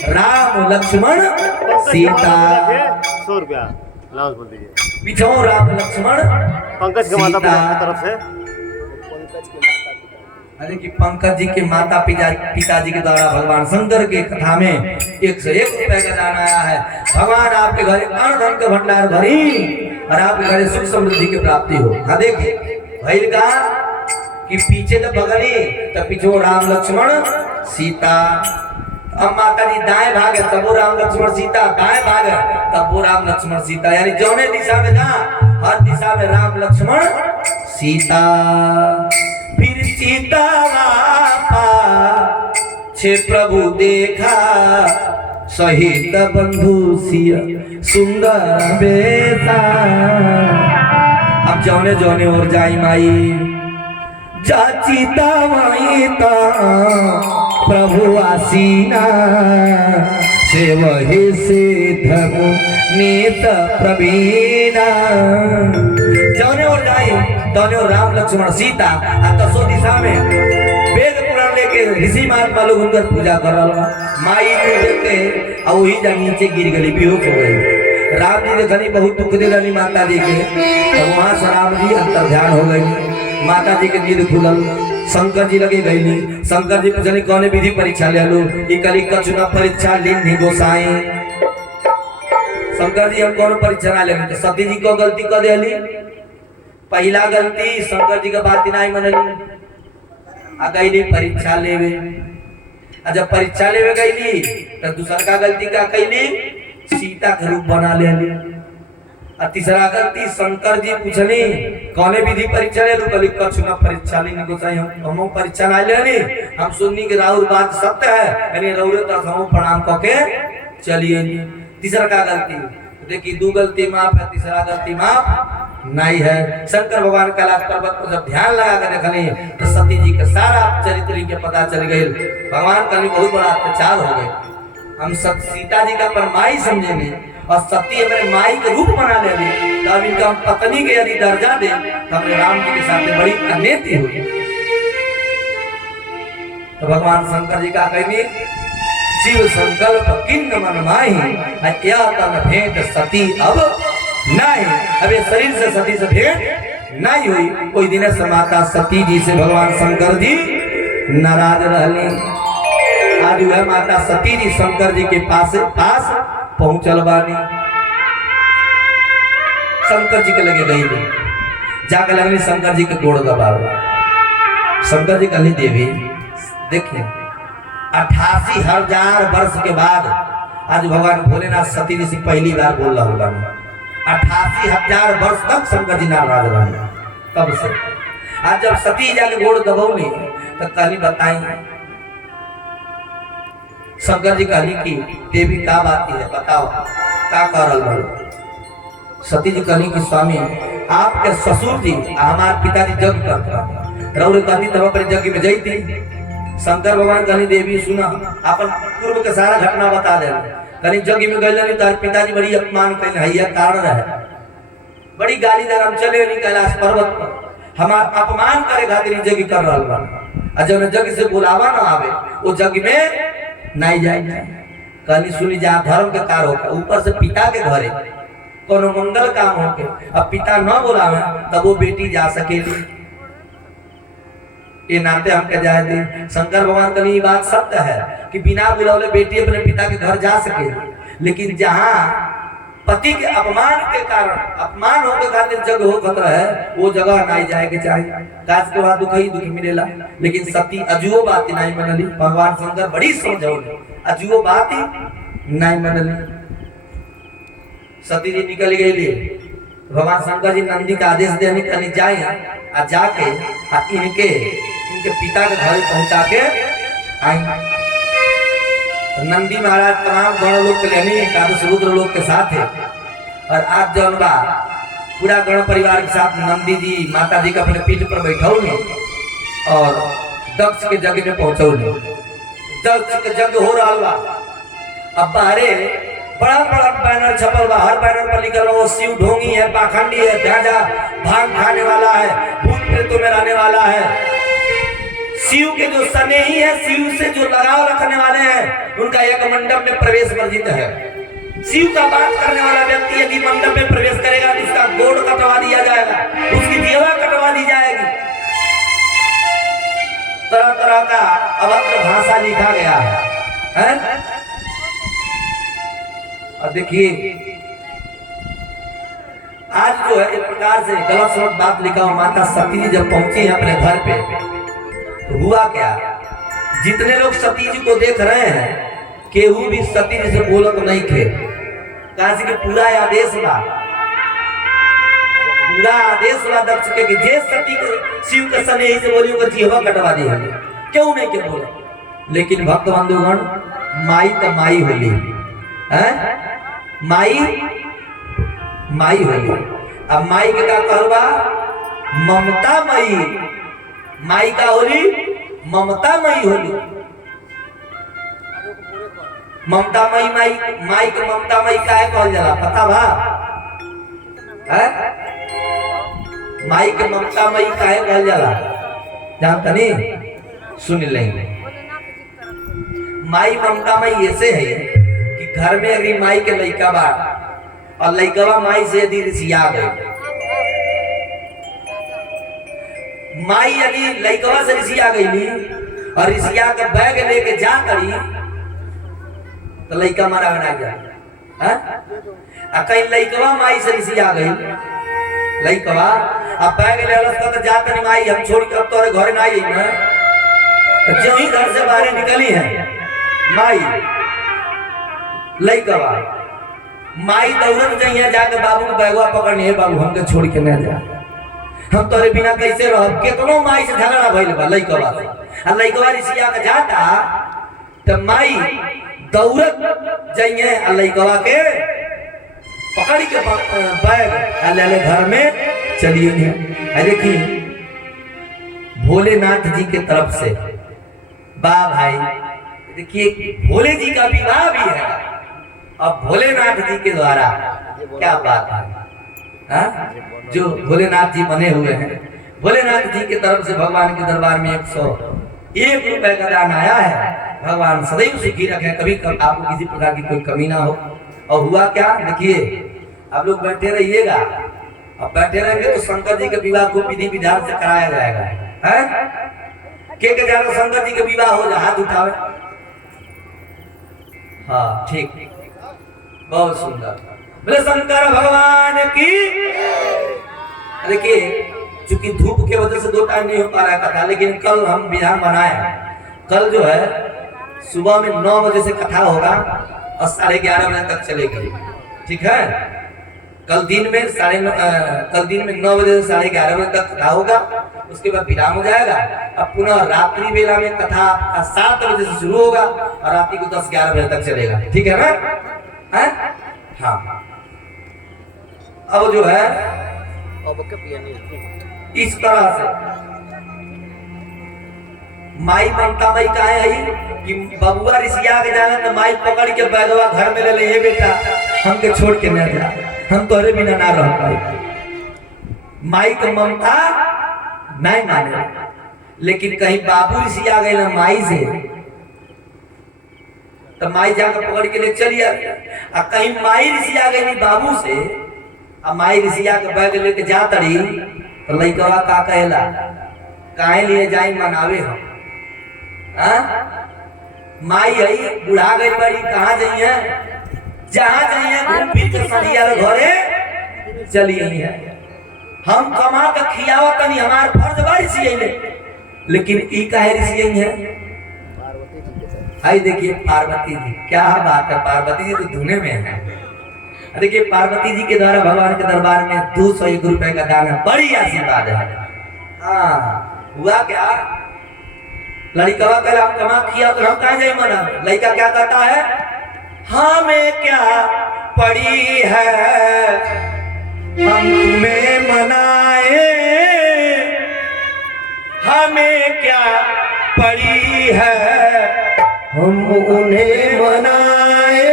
राम लक्ष्मण सीता। 100 रुपया लाउंस बोल दीजिए। पिछो राम लक्ष्मण पंकज के माता पिता की तरफ से, अरे कि पंकज जी के माता पिताजी के द्वारा भगवान शंकर के कथा में 101 रुपए का दान आया है। भगवान आपके घर अन्न धन का भंडार भरी और आपके घर सुख समृद्धि की प्राप्ति हो। हाँ देखिए भइल का कि पीछे तो बगली तो पीछे राम लक्ष्मण सीता। अब माता जी दाएं भागे तब वो राम लक्ष्मण सीता, दाएं भागे तब वो राम लक्ष्मण सीता, यानी जौने दिशा में जा हर दिशा में राम लक्ष्मण सीता। फिर सीता छे प्रभु देखा, सहित बंधु सिया सुंदर बेटा। अब जौने जौने और जाई माई जाचीता माई ता प्रभु आसीना, से वही सिद्ध नीत प्रवीणा। जौने और जाई तौने और राम लक्ष्मण सीता आ दसों दिशा में वेद पुराण लेके ऋषि महात्मा लोग उनकर पूजा कर रहा। माई को देखते और वही जा नीचे गिर गई, बेहोश हो गई। राम जी देखनी बहुत दुख दे रही माता जी के, तो वहां से राम जी अंतर ध्यान हो गई। माता जी के नींद खुलल, शंकर जी लगे गईली। शंकर जी पूछनी कौन विधि परीक्षा ले लो, कली कछुना परीक्षा लीन गोसाई। शंकर जी हम कौन परीक्षा ना ले, तो सती जी को गलती कर दिली। पहला गलती शंकर जी का बात नहीं मनली, आ गईली परीक्षा लेवे। जब परीक्षा लेवे गईली तो दूसर का गलती का कैली, सीता के रूप बना ले। तीसरा गलती शंकर जी पूछनी कौने विधि परीक्षा ले लो, कली कछुना परीक्षा लेने को चाहिए। हम परीक्षा ना ले, हम सुननी कि राहुल बात सत्य है, यानी रौरे तो हम प्रणाम करके चलिए। तीसरा का गलती देखिए, 2 गलती माफ है, तीसरा गलती माफ नहीं है। शंकर भगवान कैलाश पर्वत पर जब ध्यान लगा कर देखनी तो सती जी का सारा चरित्र के पता चल गए। भगवान का भी बहुत बड़ा अत्याचार हो गए। हम सब सीता जी का परमाई समझेंगे और सती हमारे माई के रूप बना ले, तब इनका हम पत्नी के यदि दर्जा दे तो हमारे राम जी के साथ बड़ी अनैति हुई। तो भगवान शंकर जी का कहनी शिव संकल्प किन्न मन माही, भेंट सती अब नहीं। अब ये शरीर से सती से भेंट नहीं हुई। कोई दिन से माता सती जी से भगवान शंकर जी नाराज रहली। आज वह माता सती जी शंकर जी के पास पहुंचल बानी। शंकर जी के लगे गई, जाकर लगनी शंकर जी के गोड़ दबाव। शंकर जी कहली देवी देखिए 88,000 वर्ष के बाद आज भगवान भोलेनाथ सती जी से पहली बार बोल रहा होगा। 88,000 वर्ष तक शंकर जी नाराज रहे। तब से आज जब सती जाके गोड़ दबौली तो कहली बताई। शंकर जी कहली कि देवी का बात है बताओ, का कर रहा। सती जी कहली कि स्वामी आपके ससुर जी हमारे पिताजी जग करता रौरे कहती तब पर जग में जई थी। शंकर भगवान कहनी देवी सुना अपन पूर्व के सारा घटना बता दे। कहनी जग में गई नहीं तार पिताजी बड़ी अपमान कहीं है कारण रहे, बड़ी गाली दर हम चले नहीं कैलाश पर्वत पर। हमार अपमान करे खातिर जग कर रहल बा। आ जब जग से बुलावा ना आवे वो जग में नहीं जाए। कहनी सुनी जहाँ धर्म के कार होगा ऊपर से पिता के घरे कोनो मंगल काम होके अब पिता न बुलावे तब वो बेटी जा सकेली। ये नाते हम कह जाए थे शंकर भगवान का ये बात सत्य है कि बिना बुलावले बेटी अपने पिता के घर जा सके, लेकिन जहाँ पति के अपमान के कारण अपमान होके खातिर जग हो खतरा है वो जगह नहीं जाए के चाहिए। काज के बाद दुख ही दुख मिलेला, लेकिन सती अजुओ बात नहीं मनली। भगवान शंकर बड़ी समझौले अजुओ बात ही नहीं मनली। सती जी निकल गई। भगवान शंकर जी नंदी का आदेश देने कहीं जाए आ जाके इनके पिता के घर पहुंचा के आई। नंदी महाराज तमाम गण लोग के लेनी एकादश रुद्र लोग के साथ है। और आज जौन बा पूरा गण परिवार के साथ नंदी जी माता जी का अपने पीठ पर बैठौनी और दक्ष के जग में पहुंचौनी। दक्ष के जग हो रहा बा। अब बाहरे बड़ा बड़ा बैनर छपल बा। हर बैनर पर लिखल बा वो शिव ढोंगी है, पाखंडी है, ध्याजा भांग खाने वाला है, भूत प्रेतों में रहने वाला है। शिव के जो स्नेही है, शिव से जो लगाव रखने वाले हैं, उनका एक मंडप में प्रवेश वर्जित है। शिव का बात करने वाला व्यक्ति यदि मंडप में प्रवेश करेगा तो उसका गोड़ कटवा दिया जाएगा, उसकी जीवा कटवा दी जाएगी। तरह तरह का अभद्र भाषा लिखा गया है। अब देखिए आज जो है एक प्रकार से गलत सलत बात लिखा हुआ। माता सती जी जब पहुंची है अपने घर पे तो हुआ क्या, जितने लोग सती जी को देख रहे हैं केहू भी सती जी से बोलत नहीं थे। कहा कि पूरा आदेश बा, पूरा आदेश बा दक्ष के कि जे सती के शिव के स्नेही से बोली को जीवा कटवा दी है, क्यों नहीं के बोला। लेकिन भक्त बंधुगण माई तो माई होली है, माई माई होली। अब माई के का कहलबा ममता मई, माई का होली ममता मई होली। ममता मई माई, माई के ममता मई काहे कहल जाला पता बा है? माई के ममता मई काहे कहल जाला जानता नहीं? सुन ले। माई ममता मई ऐसे है कि घर में अगर माई के लइका बा और लइकवा माई से यदि रिसिया गई, माई यदि लइकवा से रिसिया गई और रिसिया का बैग लेके जा करी तो लइका मारा बना जाए। कहीं लइकवा माई से रिसिया गई, लइकवा अब बैग ले तो जात नहीं माई हम छोड़ के अब तोरे घर ना आई ना। तो जो ही घर से बाहर निकली है माई लइकवा, माई दौड़त जाइए जाके बाबू के बैगवा पकड़नी है, बाबू हमके छोड़ के ना जा, हम तोरे बिना कैसे रहब। केतनो माई से झगड़ा भइल बा लइकवा से, आ लइकवा रिसिया के जाता तो माई दौड़त जाइए आ लइकवा के पकड़ के बैग आ ले घर में चलिए। देखिए भोलेनाथ जी के तरफ से वाह भाई, देखिए भोले जी का विवाह भी है अब भोलेनाथ जी के द्वारा। क्या बात है, जो भोलेनाथ जी बने हुए हैं, भोलेनाथ जी की तरफ से भगवान के दरबार में 101 रुपए का दान आया है। भगवान सदैव सुखी रखे, कभी आपको किसी प्रकार की कोई कमी ना हो। और हुआ क्या, देखिए आप लोग बैठे रहिएगा, अब बैठे रहेंगे तो शंकर जी के विवाह को विधि विधान से कराया जाएगा है? के जानो शंकर जी के विवाह हो जाए, हाथ उठावे। हाँ ठीक, बहुत सुंदर, बोले शंकर भगवान की। देखिए चूंकि धूप के वजह से 2 टाइम नहीं हो पा रहा कथा, लेकिन कल हम विधान बनाए, कल जो है सुबह में 9 बजे से कथा होगा और 11:30 बजे तक चलेगी। ठीक है, कल दिन में 9 बजे से 11:30 बजे तक कथा होगा, उसके बाद विराम हो जाएगा। अब पुनः रात्रि बेला में कथा 7 बजे से शुरू होगा और रात्रि को 10-11 बजे तक चलेगा। ठीक है ना? है? हाँ, अब जो है इस तरह से माई ममता मई का है कि बबुआ रिसिया के जाना तो माई पकड़ के बैगवा घर में ले ले, बेटा हमके छोड़ के न जा, हम तोरे बिना ना रह पाए। माई के ममता नहीं माने। लेकिन कहीं बाबू ऋषि आ गए ना माई से, तो माई जाकर पकड़ के ले चलिए। और कहीं माई ऋषि आ गई बाबू से, अब माई ऋषि आके बैग लेके जा तड़ी, तो लइकवा का कहेला काहे लिए जाई मनावे हम। माई आई बुढ़ा गई बड़ी, कहाँ जाइए, जहाँ जाइए घूम फिर के सड़िया घरे चली है। हम कमा के खियावा तनी हमार फर्ज बारी सी, लेकिन ई काहे ऋषि है। आई देखिए पार्वती जी, क्या बात है, पार्वती जी तो धुने में है। देखिए पार्वती जी के द्वारा भगवान के दरबार में 201 रुपए का दान है, बड़ी आशीर्वाद है। हाँ हुआ क्या, लड़का कल हम कमा किया तो हम कहाँ जाए मना। लड़का क्या कहता है, हमें क्या पड़ी है हम तुम्हें मनाए, हमें क्या पड़ी है हम उन्हें मनाए,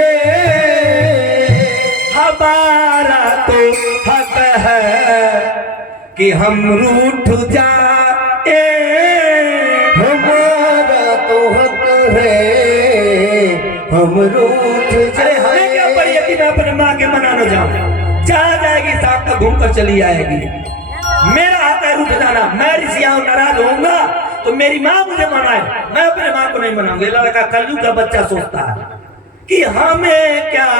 हमारा तो हक है कि हम रूठ जाए, हमारा तो हक है हम रूठ अरे हमें क्या पड़ी है कि मैं अपने माँ के मनाने जाऊं। चला जाएगी शाम तक घूम कर चली आएगी, मेरा हक है रूठ जाना। मैं ऋषि नाराज होऊंगा तो मेरी माँ मुझे मनाए, मैं अपने माँ को नहीं मनाऊंगा। लड़का कल्लू का बच्चा सोचता है कि हमें क्या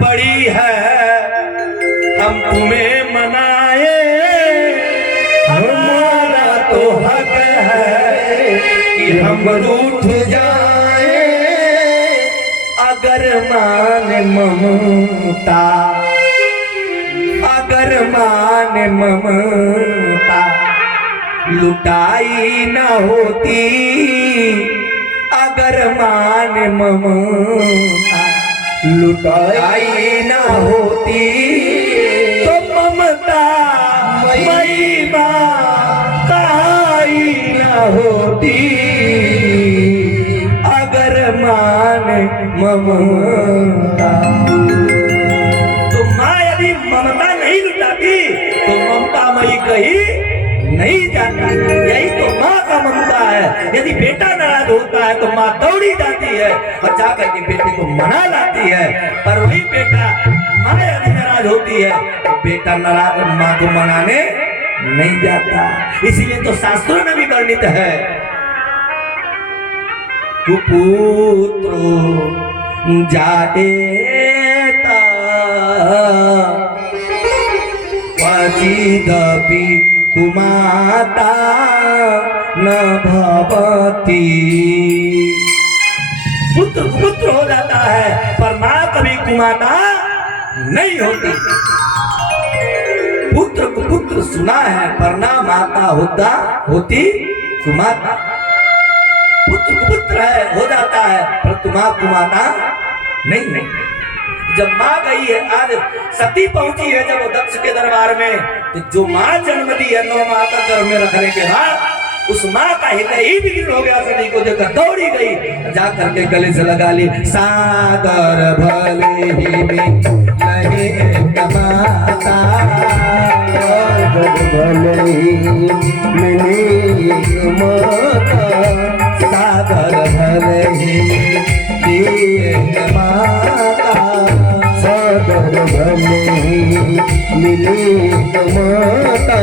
पड़ी है हम तुम्हें मनाए, हमारा तो हक है कि हम रूठ जाए। अगर मान ममता, अगर मान ममता लुटाई न होती, अगर मान ममता लुटाई न होती, तो ममता महिमा कहाई न होती, अगर मान ममता। तो माँ यदि ममता नहीं लुटाती तो ममता मई कही नहीं जाती। यही तो माँ का ममता है। यदि बेटा नाराज होता है तो माँ दौड़ी जाती है और जाकर के बेटे को मना लाती है। पर वही बेटा माँ यदि नाराज होती है तो बेटा नाराज माँ को मनाने नहीं जाता। इसीलिए तो शास्त्रों में भी वर्णित है, कुपुत्रो जाडेता क्वचिदपि कुमाता न भवति। पुत्र पुत्र हो जाता है पर माँ कभी कुमाता नहीं होती। पुत्र को पुत्र सुना है पर ना माता होती कुमाता। पुत्र को पुत्र है हो जाता है पर तुम्हारा कुमाता नहीं। जब माँ गई है, आज सती पहुंची है जब दक्ष के दरबार में, तो जो माँ जन्म दी है 9 माह तक गर्भ में रखने के बाद उस माँ का हृदय ही विकीर्ण हो गया। सती को देखकर दौड़ी गई, जा करके गले से लगा ली, सादर भले ही में नहीं कमाता, भले ही मिली कमाता, सादर भले ही दिए कमाता, सादर भले ही मिली कमाता,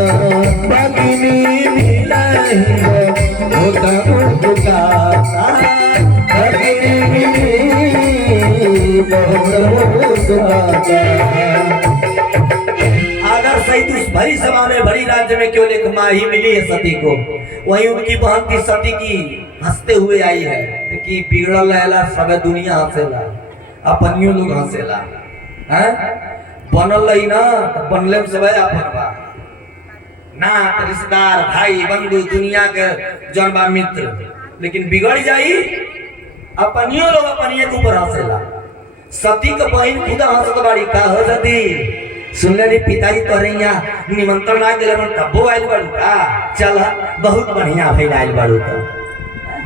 भगिनी मिलाई होता उठकाता, भगिनी मिली बहुत उठकाता। अगर सही भरी सभा में भरी राज्य में केवल एक माँ ही मिली है सती को, वही उनकी बहन थी सती की हंसते हुए आई है कि बिगड़ल रहेला सब दुनिया हंसेला, अपनियों लोग हंसेला हैं, बनल रही ना तो बनले में सब अपन ना रिश्तेदार भाई बंधु दुनिया के जनबा मित्र, लेकिन बिगड़ जाई अपनियों लोग अपनिए के ऊपर हंसेला। सती का बहन खुदा हंसत बाड़ी, का हो सती सुनले रे पिताजी तोरे यहाँ निमंत्रण आ दिले मन तबो आइल बाड़ू का, चल बहुत बढ़िया भइल आइल बाड़ू तो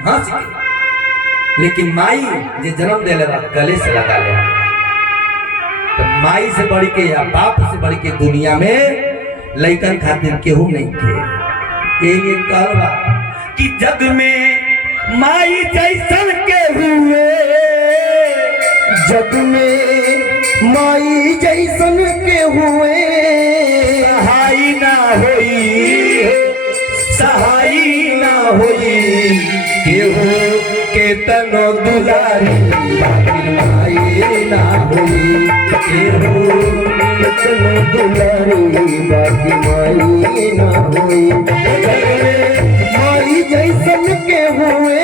हंस के। लेकिन माई जे जन्म देले बा गले से लगा ले, तो माई से बढ़ के या बाप से बढ़ के दुनिया में लइकन खातिर केहू नहीं थे। ये कहवा कि जग में माई जैसन के हुए, जग में माई जैसन के हुए, सहाई ना होई, सहाई ना होई, केहू के तनो दुलारी बाकी माई ना होई, केहू के तनो दुलारी बाकी माई ना होई। जग में माई जैसन के हुए,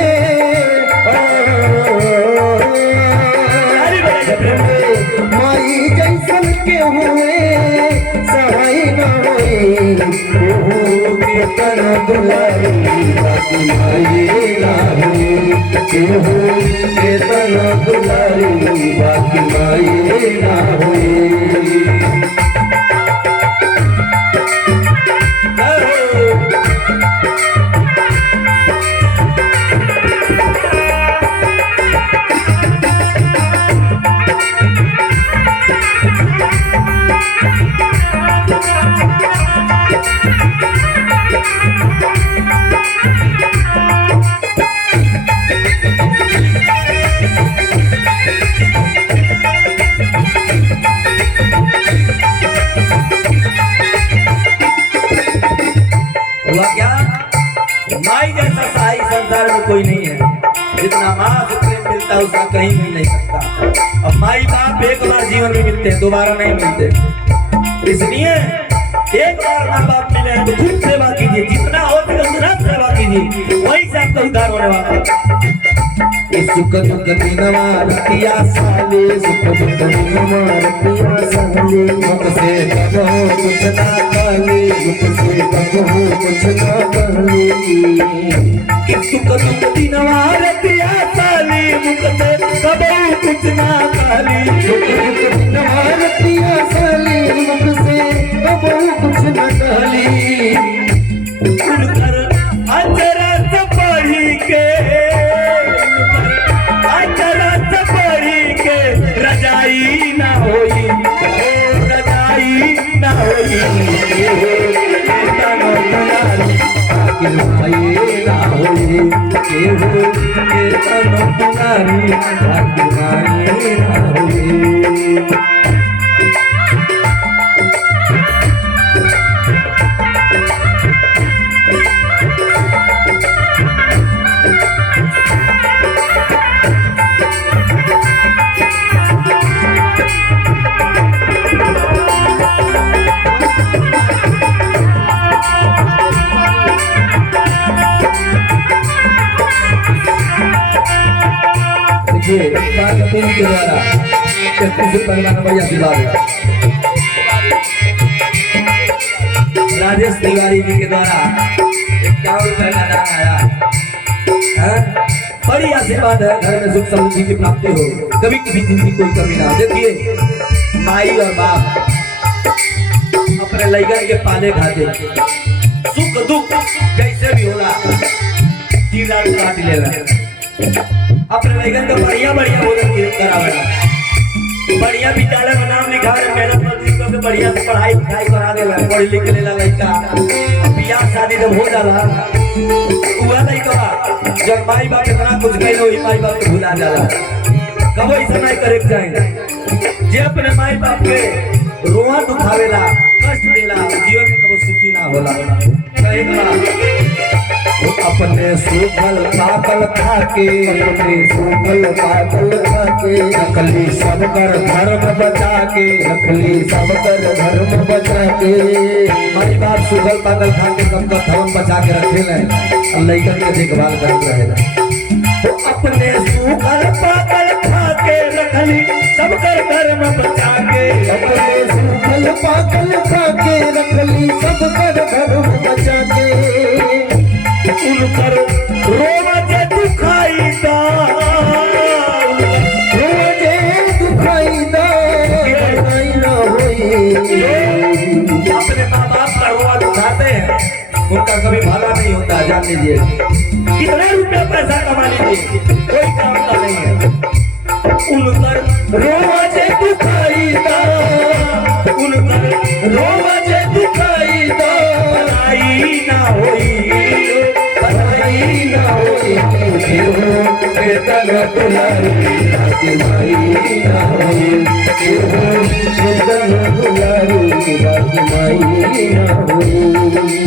माई जैसन के हुए, सहाय ना होई, केहू के तनो दुलारी बाकी माई ना होई, केहू के तनो दुलारी बाकी माई ना होई। हुआ क्या? माई जैसा सहाई संसार में कोई नहीं है। जितना माँ से प्रेम मिलता है उसका कहीं मिल नहीं सकता। अब माई बाप एक बार जीवन में मिलते हैं, दोबारा नहीं मिलते। इसलिए एक बार माँ बाप मिले हैं तो खूब सेवा कीजिए, जितना हो सके उतना सेवा कीजिए, वहीं से आपका उद्धार होने वाला है। सुख दुख दिनवा रतिया साले, सुख दुख दिनवा रतिया साले, मुख से कबहू कुछ ना कहले, मुख से कबहू कुछ ना कहले। सुख दुख दिनवा रतिया साली, मुख से कबहू कुछ ना कहली। सुख दुख दिनवा रतिया साले, मुख से कबहू कुछ ना कहली। उनकर अचरा से पढ़ी के, अचरा से पढ़ी के रजाई ना होई, ओ रजाई ना होई, तनो दुलारी बाकी माई ना होई, केहू के तनो दुलारी बाकी माई ना होई। देखिए पार्वती के द्वारा 31 रुपया आशीर्वाद है। राजेश तिवारी जी के द्वारा 51 रुपए का दान आया है। बड़ी आशीर्वाद है, घर में सुख समृद्धि की प्राप्ति हो, कभी किसी चीज की कोई कमी ना हो। देखिए माई और बाप अपने लइका के पाले खाते, सुख दुख जैसे भी होला दिन रात काट लेना, अपने लइकन को बढ़िया बढ़िया भोजन करावेला, बढ़िया विद्यालय में नाम लिखा रहे, मेहनत मजदूरी करके बढ़िया से पढ़ाई लिखाई करा देला, पढ़ लिख लेला लइका। बियाह शादी जब हो जाला हुआ लइका जब माई बाप इतना कुछ कइलो, ही माई बाप के भुला जाला। कबो ऐसा नहीं करे के चाहिए। जे अपने माई बाप के रोआ दुखावेला, कष्ट देला, जीवन में कबो सुखी ना होला। कहे का अपने सूखल पाकल खाके, अपने सूखल पाकल खाके, रखली सब कर धर्म बचा के, रखली सब कर धर्म बचा के। माई बाप सूखल पाकल खा के सबका धर्म बचा के रखेला और लइकन के देखभाल करत रहेला। अपने सूखल पाकल खा के रखली सब कर धर्म बचा के, अपने सूखल पाकल खाके, रखली सब कर धर्म बचा के। उनकर रोजे दुखाई दा, रोजे दुखाई दा, लड़ाई ना होई। अपने माँ बाप का रोआ दुखाते हैं, उनका कभी भला नहीं होता। जान लीजिए कितना रुपया पैसा कमा लीजिए, कोई काम का नहीं है। उनकर रोजे दुखाई दा, उनकर रोजे दुखाई दा, लड़ाई ना होई, तनो दुलारू बाकी माई ना होई केहू के तनो दुलारू बाकी माई ना होई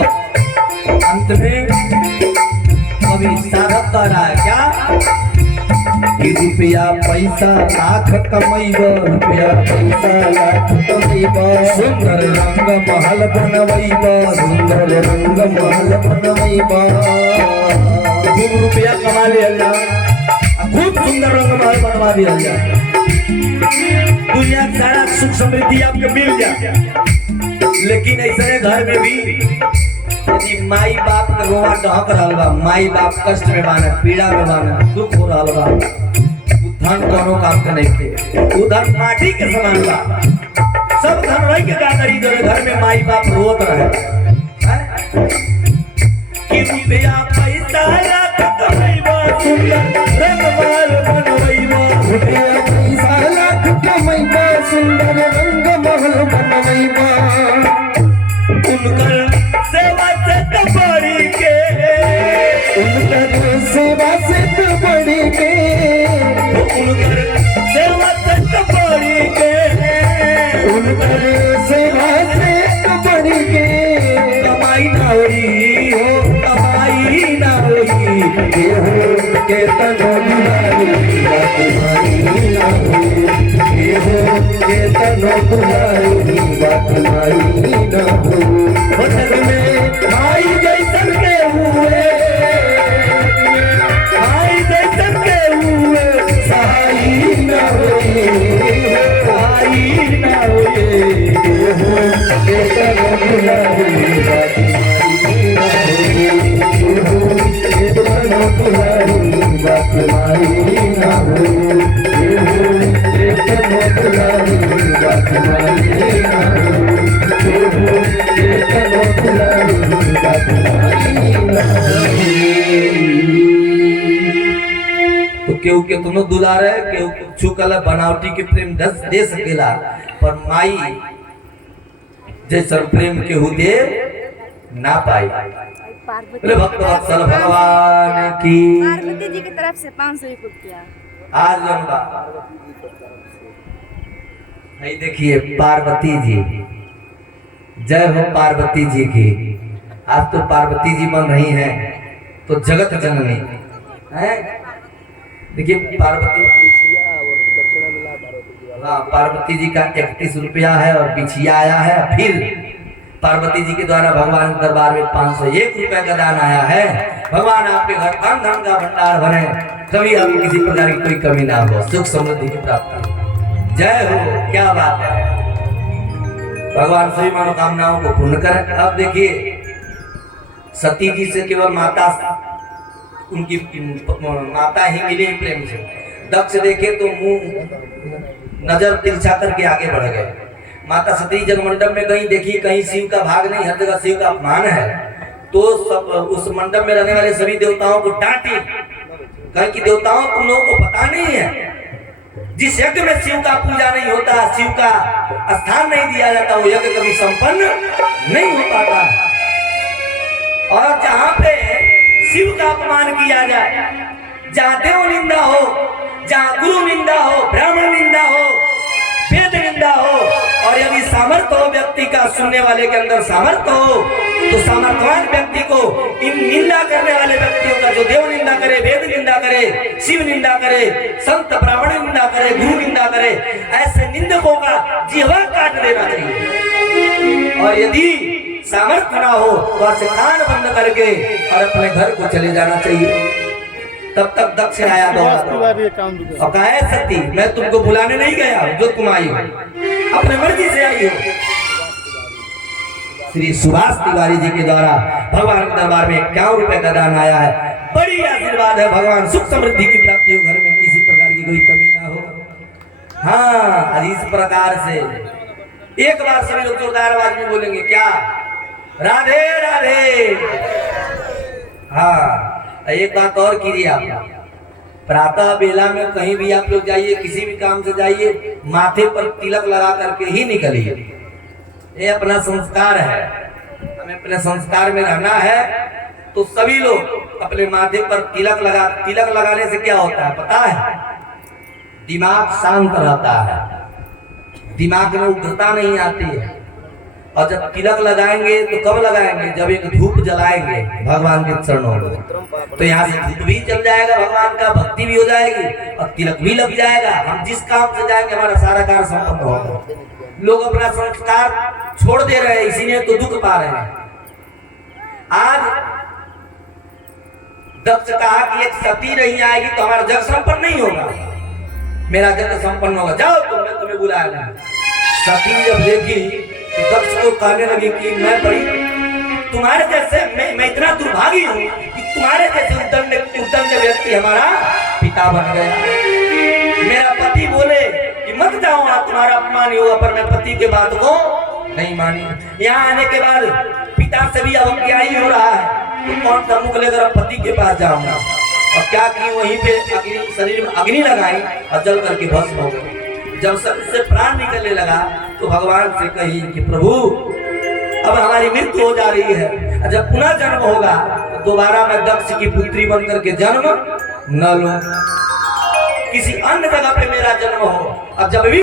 अंत में कभी साधक कह रहा है क्या कि रुपया पैसा लाख कमैब रुपया पैसा लाख कमैब सुंदर रंग महल बनवैब सुंदर रंग महल बनवैब खूब रुपया कमा लिया जा खूब सुंदर रंग महल बनवा दिया जा दुनिया का सारा सुख समृद्धि आपको मिल जाए लेकिन ऐसे घर में भी यदि माई बाप का रोआ डहक रहा बा माई बाप कष्ट में बाना पीड़ा में बाना दुख हो रहा बा धन कोनो काम का नहीं थे वो धन माटी के समान बा सब धन रही के का करी जो घर में माई बाप रोत रहे कि रुपया पैसा लाख कमैबा सुंदर रंग महल बनवैबा रुपया पैसा लाख कमैब सुंदर रंग महल बनवैब उनकर सेवा से तो बड़ी के उनकर सेवा से तो बड़ी के उनकर सेवा से तो बड़ी के उनकर सेवा से तो बड़ी के कमाई ना होई हो कमाई ना होई केहू के तनो दुलारू बाकी माई ना होई केहू के तनो दुलारू बाकी माई ना होई वचन में माई जैसन के हुए माई जैसन के हुए सहाई ना होई सहाई ना होए केहू के तनो दुलारू बाकी माई ना होई केहू के तनो दुलारू बाकी माई ना होई केहू के तनो दुलारू बाकी माई ना होई केहू के तनो दुलारू बाकी माई ना होई तो केहू के तुनो दुलारे केहू कुछ कला बनावटी के प्रेम दे सकेला पर माई जैसा प्रेम केहू दे ना पाई बोले भक्त वत्सल भगवान की पार्वती जी की तरफ से 501 रुपया आज जनता नहीं देखिए पार्वती जी जय हो पार्वती जी की आज तो पार्वती जी बन रही हैं तो जगत जननी है देखिए पार्वती हाँ पार्वती जी का 31 रुपया है और बिछिया आया है फिर पार्वती जी के द्वारा भगवान के दरबार में 501 रुपए का दान आया है भगवान आपके घर धन धन का भंडार भरे कभी आपको किसी प्रकार की कोई कमी ना हो सुख समृद्धि की प्राप्ति जय हो क्या बात है भगवान सभी मनोकामनाओं को पूर्ण करें अब देखिए सती जी से केवल माता उनकी माता ही मिली प्रेम से दक्ष देखे तो मुंह नजर तिरछा करके आगे बढ़ गए माता सती जगमंडप में कहीं देखी कहीं शिव का भाग नहीं हर जगह शिव का अपमान है तो सब उस मंडप में रहने वाले सभी देवताओं को डांटी कहीं कि देवताओं तुम लोगों को पता नहीं है जिस यज्ञ में शिव का पूजा नहीं होता शिव का स्थान नहीं दिया जाता वो यज्ञ कभी संपन्न नहीं हो पाता और जहां पे शिव का अपमान किया जाए जहां देव निंदा हो जहां गुरु निंदा हो ब्राह्मण निंदा हो वेद निंदा हो और यदि सामर्थ्य हो व्यक्ति का सुनने वाले के अंदर सामर्थ्य हो तो सामर्थ्यवान व्यक्ति को इन निंदा करने वाले व्यक्तियों का जो देव निंदा करे वेद निंदा करे शिव निंदा करे संत ब्राह्मण निंदा करे गुरु निंदा करे ऐसे निंदकों का जिह्वा काट देना चाहिए और यदि सामर्थ्य ना हो तो ऐसे कान बंद करके और अपने घर को चले जाना चाहिए तब तक दक्ष आया और कहा सती मैं तुमको बुलाने नहीं गया जो तुम आई हो अपने मर्जी से आई हो श्री सुभाष तिवारी जी के द्वारा भगवान के दरबार में 51 रुपए का दान आया है। बड़ी आशीर्वाद है, भगवान सुख समृद्धि की प्राप्ति हो, घर में किसी प्रकार की कोई कमी ना हो। हाँ, इस प्रकार से एक बार सभी लोग जोरदार आवाज में बोलेंगे क्या? राधे राधे। हाँ, एक बात और कीजिए आप, प्रातः बेला में कहीं भी आप लोग जाइए, किसी भी काम से जाइए, माथे पर तिलक लगा करके ही निकलिए। ये अपना संस्कार है, हमें अपने संस्कार में रहना है। तो सभी लोग अपने माथे पर तिलक लगाने से क्या होता है पता है? दिमाग शांत रहता है, दिमाग में उग्रता नहीं आती है। और जब तिलक लगाएंगे तो कब लगाएंगे? जब एक धूप जलाएंगे भगवान के चरणों में, तो यहाँ से धूप भी चल जाएगा, भगवान का भक्ति भी हो जाएगी और तिलक भी लग जाएगा। हम जिस काम से जाएंगे हमारा सारा कार्य संपन्न होगा। लोग अपना संस्कार छोड़ दे रहे हैं, इसीलिए तो दुख पा रहे हैं। आज दक्ष कहा कि एक सती नहीं आएगी तो हमारा जग संपन्न नहीं होगा, मेरा जग संपन्न होगा, जाओ तुम, मैं तुम्हें बुलाया नहीं। सती जब देखी तो दक्ष को कहने लगी कि मैं बड़ी तुम्हारे जैसे मैं इतना दुर्भागी हूँ कि तुम्हारे जैसे उद्दंड व्यक्ति हमारा पिता बन गया। मेरा पति बोले कि मत जाओ, तुम्हारा अपमान हुआ, पर मैं पति के बात को नहीं मानी। यहाँ आने के बाद पिता से भी अवज्ञाई हो रहा है, तो कौन सा मुख लेकर पति के पास जाऊंगा। और क्या की, वहीं पे शरीर में अग्नि लगाई और जल करके भस्म हो गई। जब सबसे प्राण निकलने लगा तो भगवान से कही कि प्रभु अब हमारी मृत्यु हो जा रही है, जब पुनः जन्म होगा तो दोबारा मैं दक्ष की पुत्री बनकर के जन्म न लूं, किसी अन्य जगह पे मेरा जन्म हो। अब जब भी